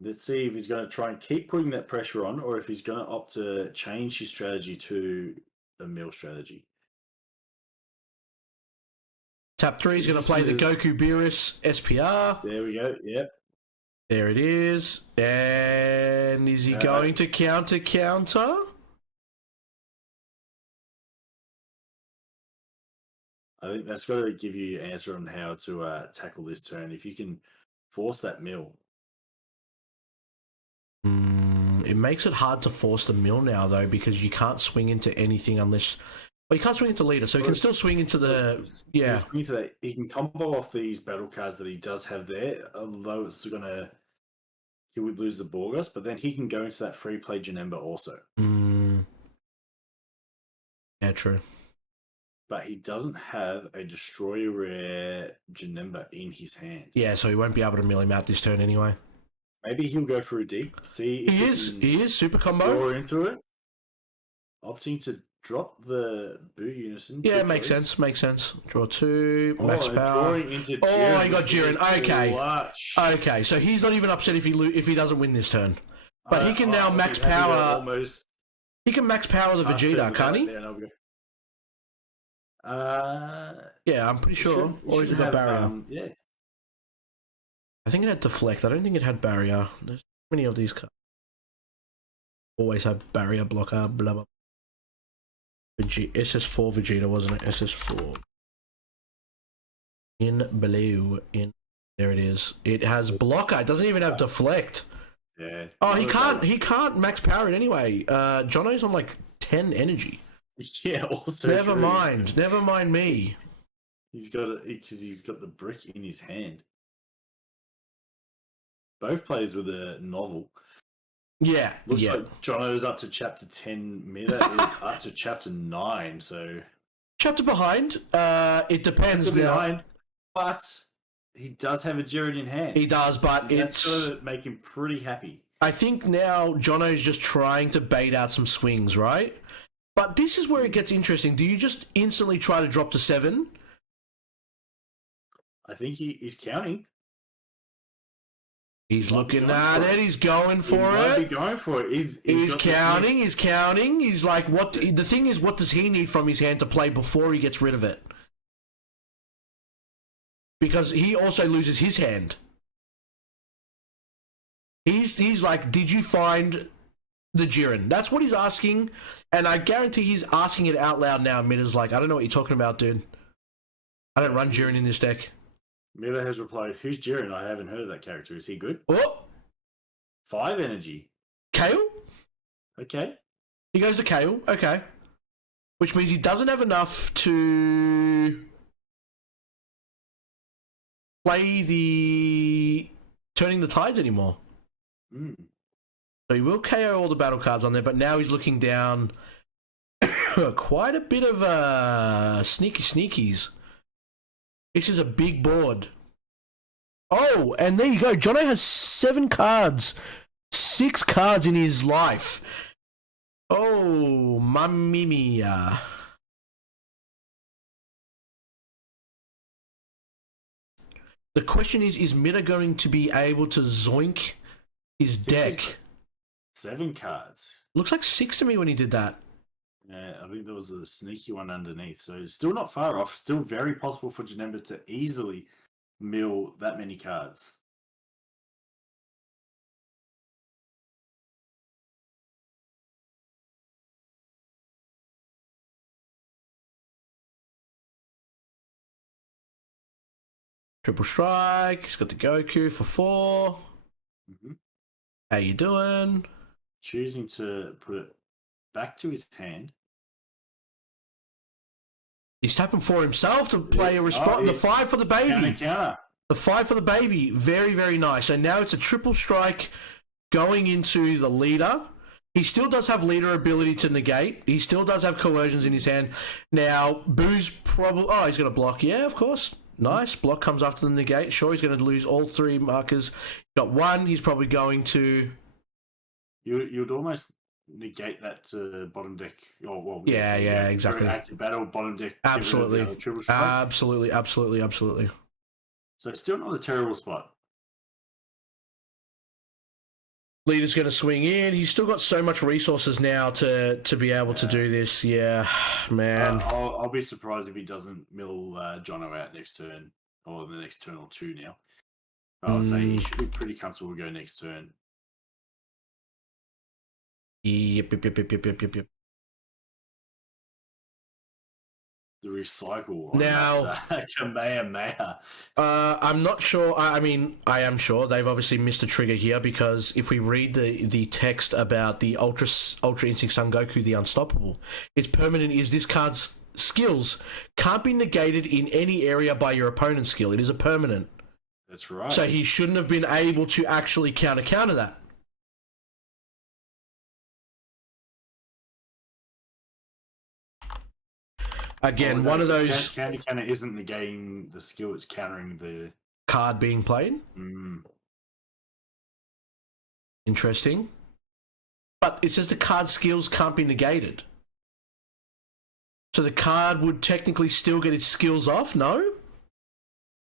Let's see if he's going to try and keep putting that pressure on or if he's going to opt to change his strategy to a mill strategy. Tap 3 is going to play the Goku Beerus SPR. There we go. Yep. There it is. And is he going to counter? I think that's got to give you an answer on how to tackle this turn. If you can force that mill. It makes it hard to force the mill now, though, because you can't swing into anything unless... Well, you can't swing into leader, so he can still swing into the... Yeah. He can combo off these battle cards that he does have there, although it's going to... He would lose the Borgos, but then he can go into that free play Janemba also. Yeah, true. But he doesn't have a Destroyer Rare Janemba in his hand. Yeah, so he won't be able to mill him out this turn anyway. Maybe he'll go for a deep. See if he is super combo. Draw into it. Opting to drop the boot unison. Yeah, makes sense. Draw 2, max power. Into oh, he got Jiren. Okay, so he's not even upset if he doesn't win this turn. But he can now max power. He can max power the Vegeta, can't he? Yeah, I'm pretty sure. Or is it a barrier? Yeah. I think it had deflect. I don't think it had barrier. There's many of these cards. Always have barrier blocker, blah blah. SS4 Vegeta, wasn't it? SS4. In blue. There it is. It has blocker. It doesn't even have deflect. Yeah. Oh, he can't max power it anyway. Jono's on like 10 energy. Yeah, also Never mind me. He's got it because he's got the brick in his hand. Both players with a novel. Yeah. Looks like Jono's up to chapter 10, Mida is up to chapter 9, so... Chapter behind, it depends chapter now. Behind, but he does have a Jiren in hand. He does, but that's going to make him pretty happy. I think now Jono's just trying to bait out some swings, right? But this is where it gets interesting. Do you just instantly try to drop to 7? I think he's counting. He's looking at it. He's going for it. He might be going for it. He's counting. He's like, what? The thing is, what does he need from his hand to play before he gets rid of it? Because he also loses his hand. He's like, did you find the Jiren? That's what he's asking, and I guarantee he's asking it out loud now. Mida's like, I don't know what you're talking about, dude. I don't run Jiren in this deck. Mida has replied, who's Jiren? I haven't heard of that character. Is he good? Oh! 5 energy. Kale? Okay. He goes to Kale, okay. Which means he doesn't have enough to play the Turning the Tides anymore. So he will KO all the battle cards on there, but now he's looking down quite a bit of sneakies. This is a big board. Oh, and there you go. Jono has 7 cards. 6 cards in his life. Oh, mamma mia. The question is Mida going to be able to zoink his deck? 7 cards. Looks like 6 to me when he did that. Yeah, I think there was a sneaky one underneath. So still not far off. Still very possible for Janemba to easily mill that many cards. Triple strike. He's got the Goku for 4. How you doing? Choosing to put it back to his hand. He's tapping for himself to play a response. The 5 for the baby. Counter. The 5 for the baby. Very, very nice. So now it's a triple strike going into the leader. He still does have leader ability to negate. He still does have coercions in his hand. Now, Boo's probably... Oh, he's going to block. Yeah, of course. Nice. Block comes after the negate. Sure, he's going to lose all 3 markers. Got 1. He's probably going to... You'd almost negate that to bottom deck. Yeah, exactly. Active battle, bottom deck. Absolutely. Absolutely. Absolutely. So it's still not a terrible spot. Leader's going to swing in. He's still got so much resources now to be able to do this. Yeah, man. I'll be surprised if he doesn't mill Jono out next turn, or the next turn or 2 now. I would say he should be pretty comfortable to go next turn. Yep. The recycle now, Kamehameha. I'm not sure. I mean, I am sure they've obviously missed a trigger here, because if we read the text about the Ultra Instinct Son Goku, the Unstoppable, its permanent is this card's skills can't be negated in any area by your opponent's skill. It is a permanent. That's right. So he shouldn't have been able to actually counter that. Again, one of those... Counter isn't negating the skill, it's countering the... card being played? Interesting. But it says the card skills can't be negated. So the card would technically still get its skills off, no?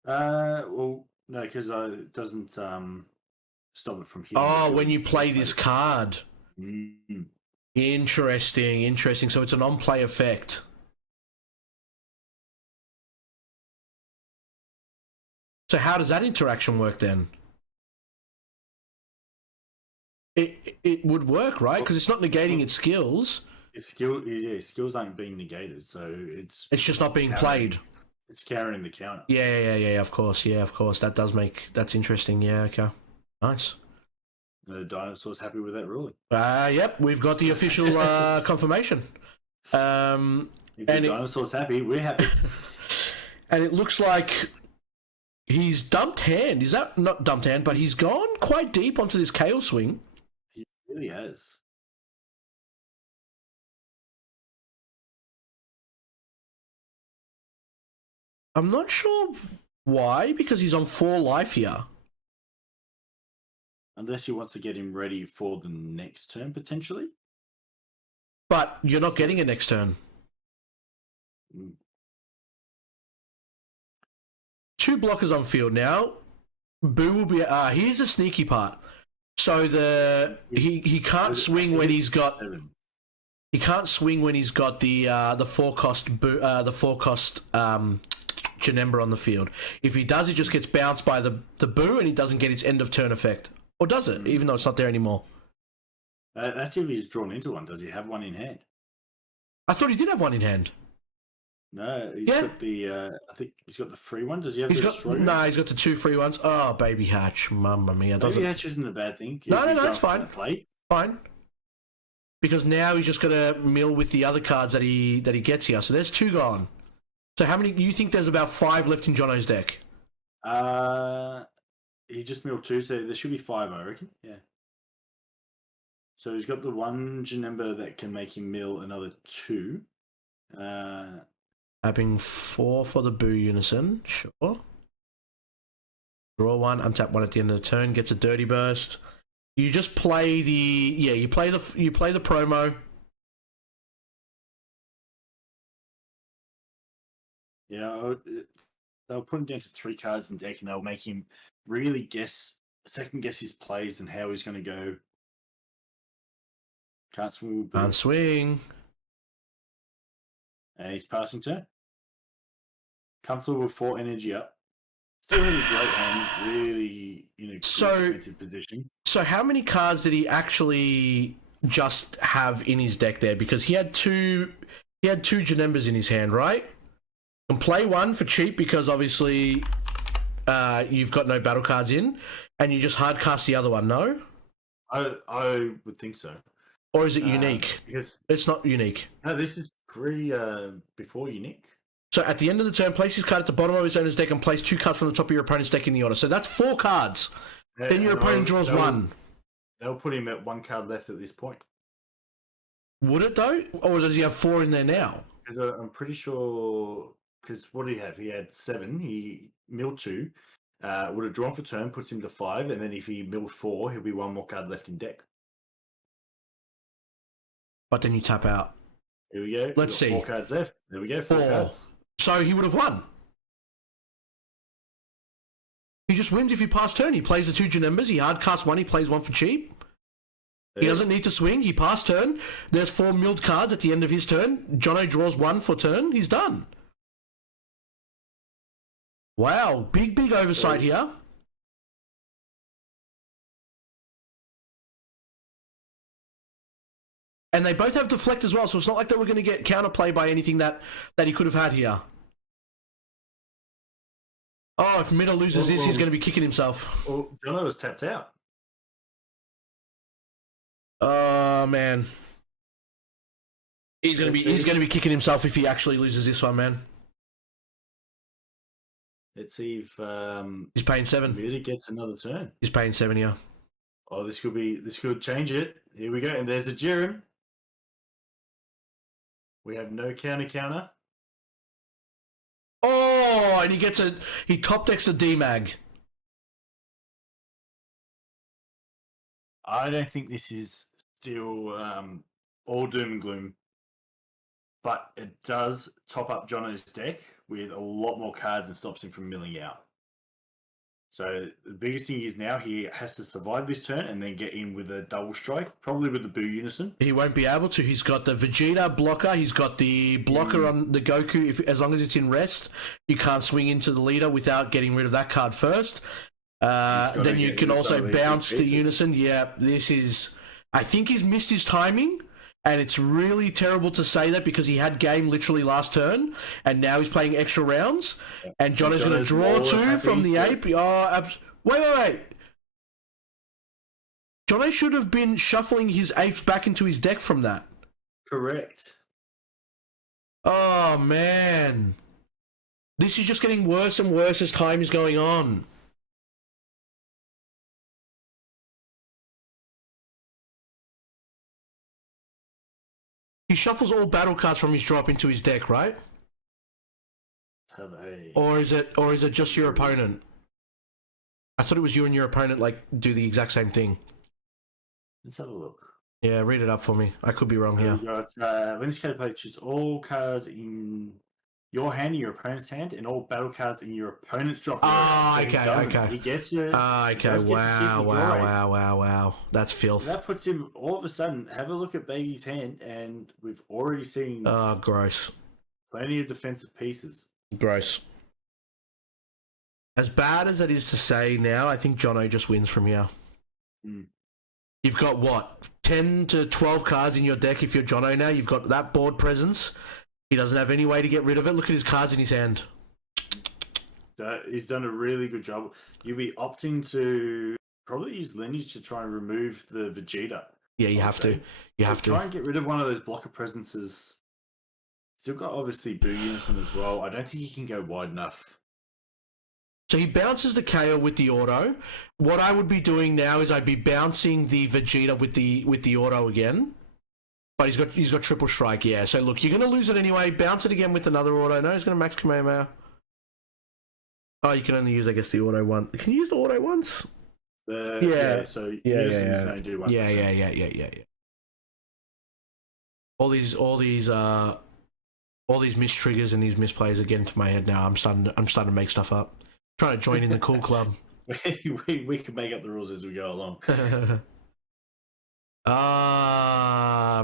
Well, no, because it doesn't stop it from hitting. Oh, when you play this card. Mm. Interesting. So it's an on-play effect. So how does that interaction work then? It would work, right? Because it's not negating its skills. Its skills aren't being negated, so it's just not being played. It's carrying the counter. Yeah, of course. That's interesting. Yeah, okay. Nice. The dinosaur's happy with that ruling. Yep, we've got the official confirmation. If the dinosaur's happy, we're happy. And it looks like he's dumped hand. Is that not dumped hand, but he's gone quite deep onto this Chaos Swing. He really has. I'm not sure why, because he's on 4 life here. Unless he wants to get him ready for the next turn, potentially. But you're not getting a next turn. 2 blockers on field now. Boo will be... here's the sneaky part. So he can't swing when he's got... He can't swing when he's got the 4-cost Janemba on the field. If he does, it just gets bounced by the Boo, and he doesn't get its end of turn effect. Or does it? Even though it's not there anymore. That's if he's drawn into one. Does he have one in hand? I thought he did have one in hand. No, he's got the. I think he's got the free one. Does he have? He's got he's got the 2 free ones. Oh, baby hatch, mamma mia! Baby hatch isn't a bad thing. No, it's fine. Fine. Because now he's just got to mill with the other cards that he gets here. So there's 2 gone. So how many? You think there's about 5 left in Jono's deck? He just milled 2, so there should be 5, I reckon. Yeah. So he's got the 1 Janemba that can make him mill another 2. Tapping 4 for the Boo Unison, sure. Draw 1, untap 1 at the end of the turn, gets a Dirty Burst. You just play you play the promo. Yeah, they'll put him down to 3 cards in deck, and they'll make him really second guess his plays and how he's going to go. Can't swing. Can't swing. And he's passing turn. Comfortable with 4 energy up. Still in a great hand, really in a defensive position. So how many cards did he actually just have in his deck there? Because he had two Janembas in his hand, right? Can play 1 for cheap because obviously you've got no battle cards in, and you just hard cast the other one. No, I would think so. or is it unique? Because It's not unique. no, this is before unique. So at the end of the turn, place his card at the bottom of his owner's deck and place 2 cards from the top of your opponent's deck in the order. So that's 4 cards. Yeah, Then your opponent draws 1. They'll put him at 1 card left at this point. Would it though, or does he have 4 in there now? Because I'm pretty sure. Because what did he have? He had 7. He milled 2. Would have drawn for turn, puts him to 5, and then if he milled 4, he'll be 1 more card left in deck. But then you tap out. Here we go. Let's see. 4 cards left. There we go. 4 cards. So he would have won. He just wins if he pass turn. He plays the 2 Janembas. He hard casts 1. He plays 1 for cheap. He doesn't need to swing. He passed turn. There's 4 milled cards at the end of his turn. Jono draws 1 for turn. He's done. Wow. Big oversight here. And they both have deflect as well, so it's not like they were going to get counterplay by anything that he could have had here. Oh, if Mitta loses this, he's going to be kicking himself. Well, Jono was tapped out. Oh man, he's going to be kicking himself if he actually loses this one, man. Let's see if he's paying 7. Mitta gets another turn. He's paying 7 here. Oh, this could change it. Here we go, and there's the Jiren. We have no counter. Oh, and he top decks the D-Mag. I don't think this is still all doom and gloom, but it does top up Jono's deck with a lot more cards and stops him from milling out. So the biggest thing is now he has to survive this turn and then get in with a double strike, probably with the Boo Unison. He won't be able to. He's got the Vegeta blocker. He's got the blocker on the Goku. As long as it's in rest, you can't swing into the leader without getting rid of that card first. Then you can also bounce the Unison. Yeah, this is... I think he's missed his timing, and it's really terrible to say that because he had game literally last turn, and now he's playing extra rounds, and Jono's going to draw 2 from the ape. Oh, wait. Jono should have been shuffling his apes back into his deck from that. Correct. Oh, man. This is just getting worse and worse as time is going on. He shuffles all battle cards from his drop into his deck, right? Or is it just your opponent? I thought it was you and your opponent do the exact same thing. Let's have a look. Yeah, read it up for me. I could be wrong here. We got when this card plays, choose all cards in your hand, in your opponent's hand, and all battle cards in your opponent's drop. Okay. He gets it. Okay, wow. That's filth. That puts him, all of a sudden, have a look at Baby's hand, and we've already seen gross. Plenty of defensive pieces. Gross. As bad as it is to say now, I think Jono just wins from here. You've got, what, 10 to 12 cards in your deck if you're Jono now. You've got that board presence. He doesn't have any way to get rid of it. Look at his cards in his hand. He's done a really good job. You'll be opting to probably use lineage to try and remove the Vegeta. Yeah, you have to. You have to. Try and get rid of one of those blocker presences. Still got, obviously, Boo Unison as well. I don't think he can go wide enough. So he bounces the KO with the auto. What I would be doing now is I'd be bouncing the Vegeta with the auto again. But he's got triple strike, yeah. So look, you're going to lose it anyway. Bounce it again with another auto. No, he's going to max Kamehameha. Oh, you can only use, I guess, the auto one. Can you use the auto once? Yeah. So yeah. only do 1%. Yeah. All these miss triggers and these misplays are getting to my head now. I'm starting to make stuff up. Trying to join in the cool club. we can make up the rules as we go along.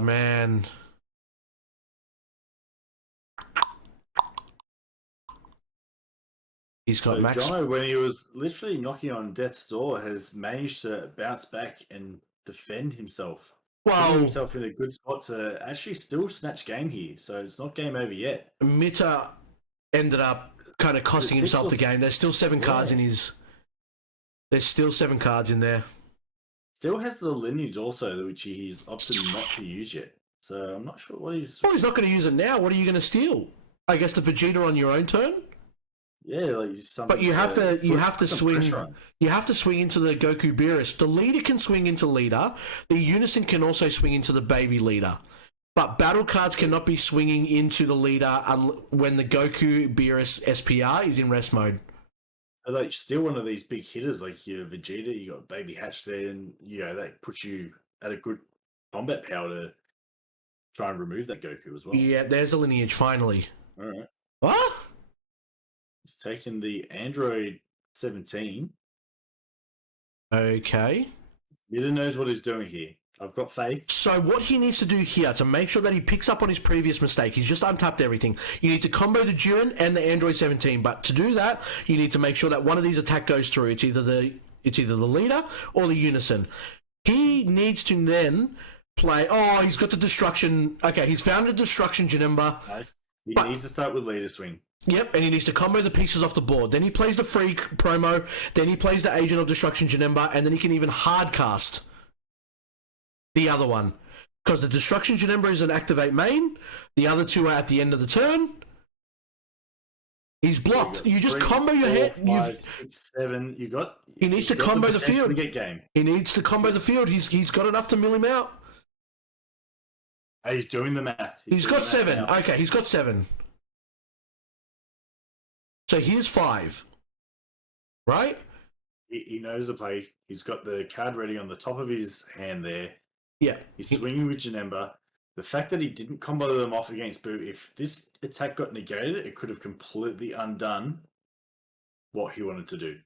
Man. He's got max. Jono, when he was literally knocking on death's door, has managed to bounce back and defend himself. Putting himself in a good spot to actually still snatch game here. So it's not game over yet. Mitta ended up kind of costing himself the game. There's still 7 cards in his. There's still 7 cards in there. Still has the lineage also, which he's opted not to use yet. So I'm not sure what he's. Well, he's not going to use it now. What are you going to steal? I guess the Vegeta on your own turn. Yeah, like something. But you have to swing. You have to swing into the Goku Beerus. The leader can swing into leader. The Unison can also swing into the baby leader. But battle cards cannot be swinging into the leader when the Goku Beerus SPR is in rest mode. Like still one of these big hitters like your Vegeta, you got Baby Hatch there, and that puts you at a good combat power to try and remove that Goku as well. Yeah, there's a lineage finally. All right. What? He's taken the Android 17. Okay. Leader knows what he's doing here. I've got faith. So what he needs to do here to make sure that he picks up on his previous mistake, he's just untapped everything. You need to combo the Jiren and the Android 17, but to do that, you need to make sure that one of these attack goes through. It's either the leader or the Unison. He needs to then play. Oh, he's got the destruction. Okay, he's found a destruction Janemba. Nice. He needs to start with leader swing. Yep, and he needs to combo the pieces off the board. Then he plays the Freak promo. Then he plays the Agent of Destruction Janemba, and then he can even hard cast the other one, because the Destruction Janemba is an activate main. The other 2 are at the end of the turn. He's blocked. You just combo your head. 5, 6, 7. You got. He needs to combo the field. Game. He needs to combo the field. He's got enough to mill him out. He's doing the math. He's got 7. Okay, he's got 7. So here's 5. Right? He knows the play. He's got the card ready on the top of his hand there. Yeah. He's swinging with Janemba. The fact that he didn't combo them off against Boo, if this attack got negated, it could have completely undone what he wanted to do.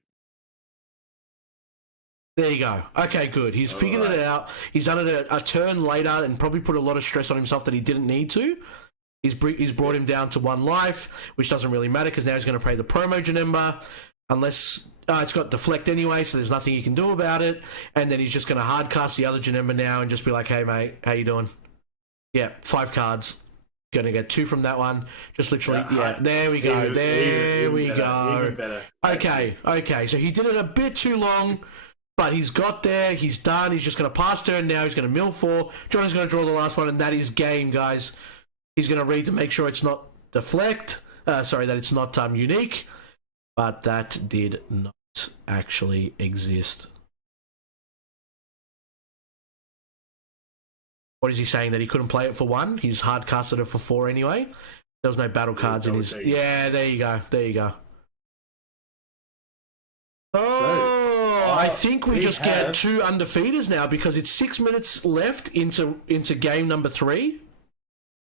There you go. Okay, good. He's figured it out. He's done it a turn later and probably put a lot of stress on himself that he didn't need to. He's brought him down to 1 life, which doesn't really matter because now he's going to play the promo Janemba, unless it's got deflect anyway, so there's nothing he can do about it. And then he's just going to hard cast the other Janemba now and just be like, "Hey mate, how you doing? Yeah, 5 cards. Going to get 2 from that one. Just literally, there we go. There we go. Okay. So he did it a bit too long. But he's got there, he's done, he's just going to pass turn now, he's going to mill 4. Johnny's going to draw the last one, and that is game, guys. He's going to read to make sure it's not deflect. That it's not unique. But that did not actually exist. What is he saying? That he couldn't play it for 1? He's hard casted it for 4 anyway. There was no battle cards in his... Yeah, there you go. Oh! I think we just get 2 undefeateds now because it's 6 minutes left into game number 3.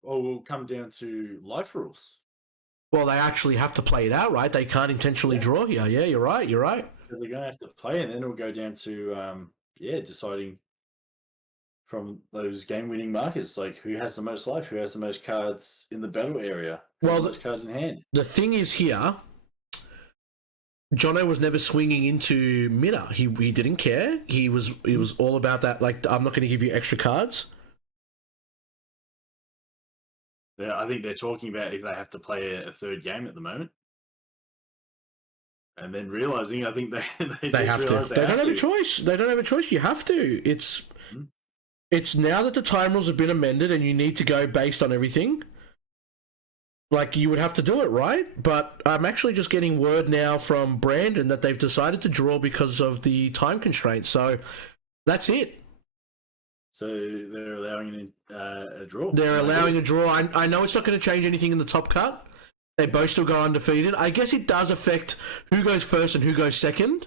Well, we'll come down to life rules. Well, they actually have to play it out, right? They can't intentionally draw here. Yeah, you're right. So they're going to have to play, and then it'll go down to deciding from those game-winning markers, like who has the most life, who has the most cards in the battle area, who has the most cards in hand. The thing is here, Jono was never swinging into Minna. He didn't care. He was all about that. Like, I'm not going to give you extra cards. Yeah, I think they're talking about if they have to play a 3rd game at the moment, and then realizing I think they have to. They don't have a choice. They don't have a choice. You have to. It's now that the time rules have been amended, and you need to go based on everything. Like, you would have to do it, right? But I'm actually just getting word now from Brandon that they've decided to draw because of the time constraints. So that's it. So they're allowing a draw? They're allowing a draw. I know it's not going to change anything in the top cut. They both still go undefeated. I guess it does affect who goes first and who goes second.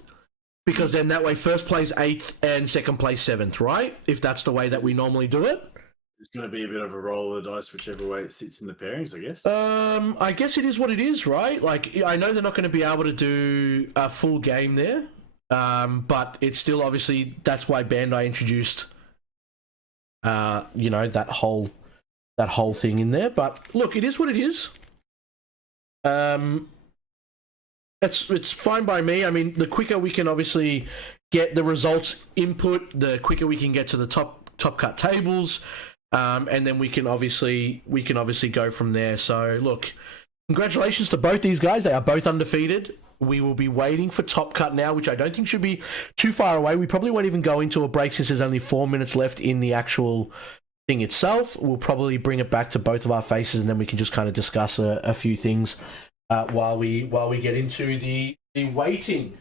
Because then that way first plays 8th and second plays 7th, right? If that's the way that we normally do it. It's going to be a bit of a roll of the dice, whichever way it sits in the pairings, I guess. I guess it is what it is, right? Like, I know they're not going to be able to do a full game there, but it's still obviously that's why Bandai introduced, that whole thing in there. But look, it is what it is. It's fine by me. I mean, the quicker we can obviously get the results input, the quicker we can get to the top cut tables. And then we can obviously go from there. So look, Congratulations to both these guys. They are both undefeated. We will be waiting for Top Cut now, which I don't think should be too far away. We probably won't even go into a break since there's only 4 minutes left in the actual thing itself. We'll probably bring it back to both of our faces, and then we can just kind of discuss a few things while we get into the waiting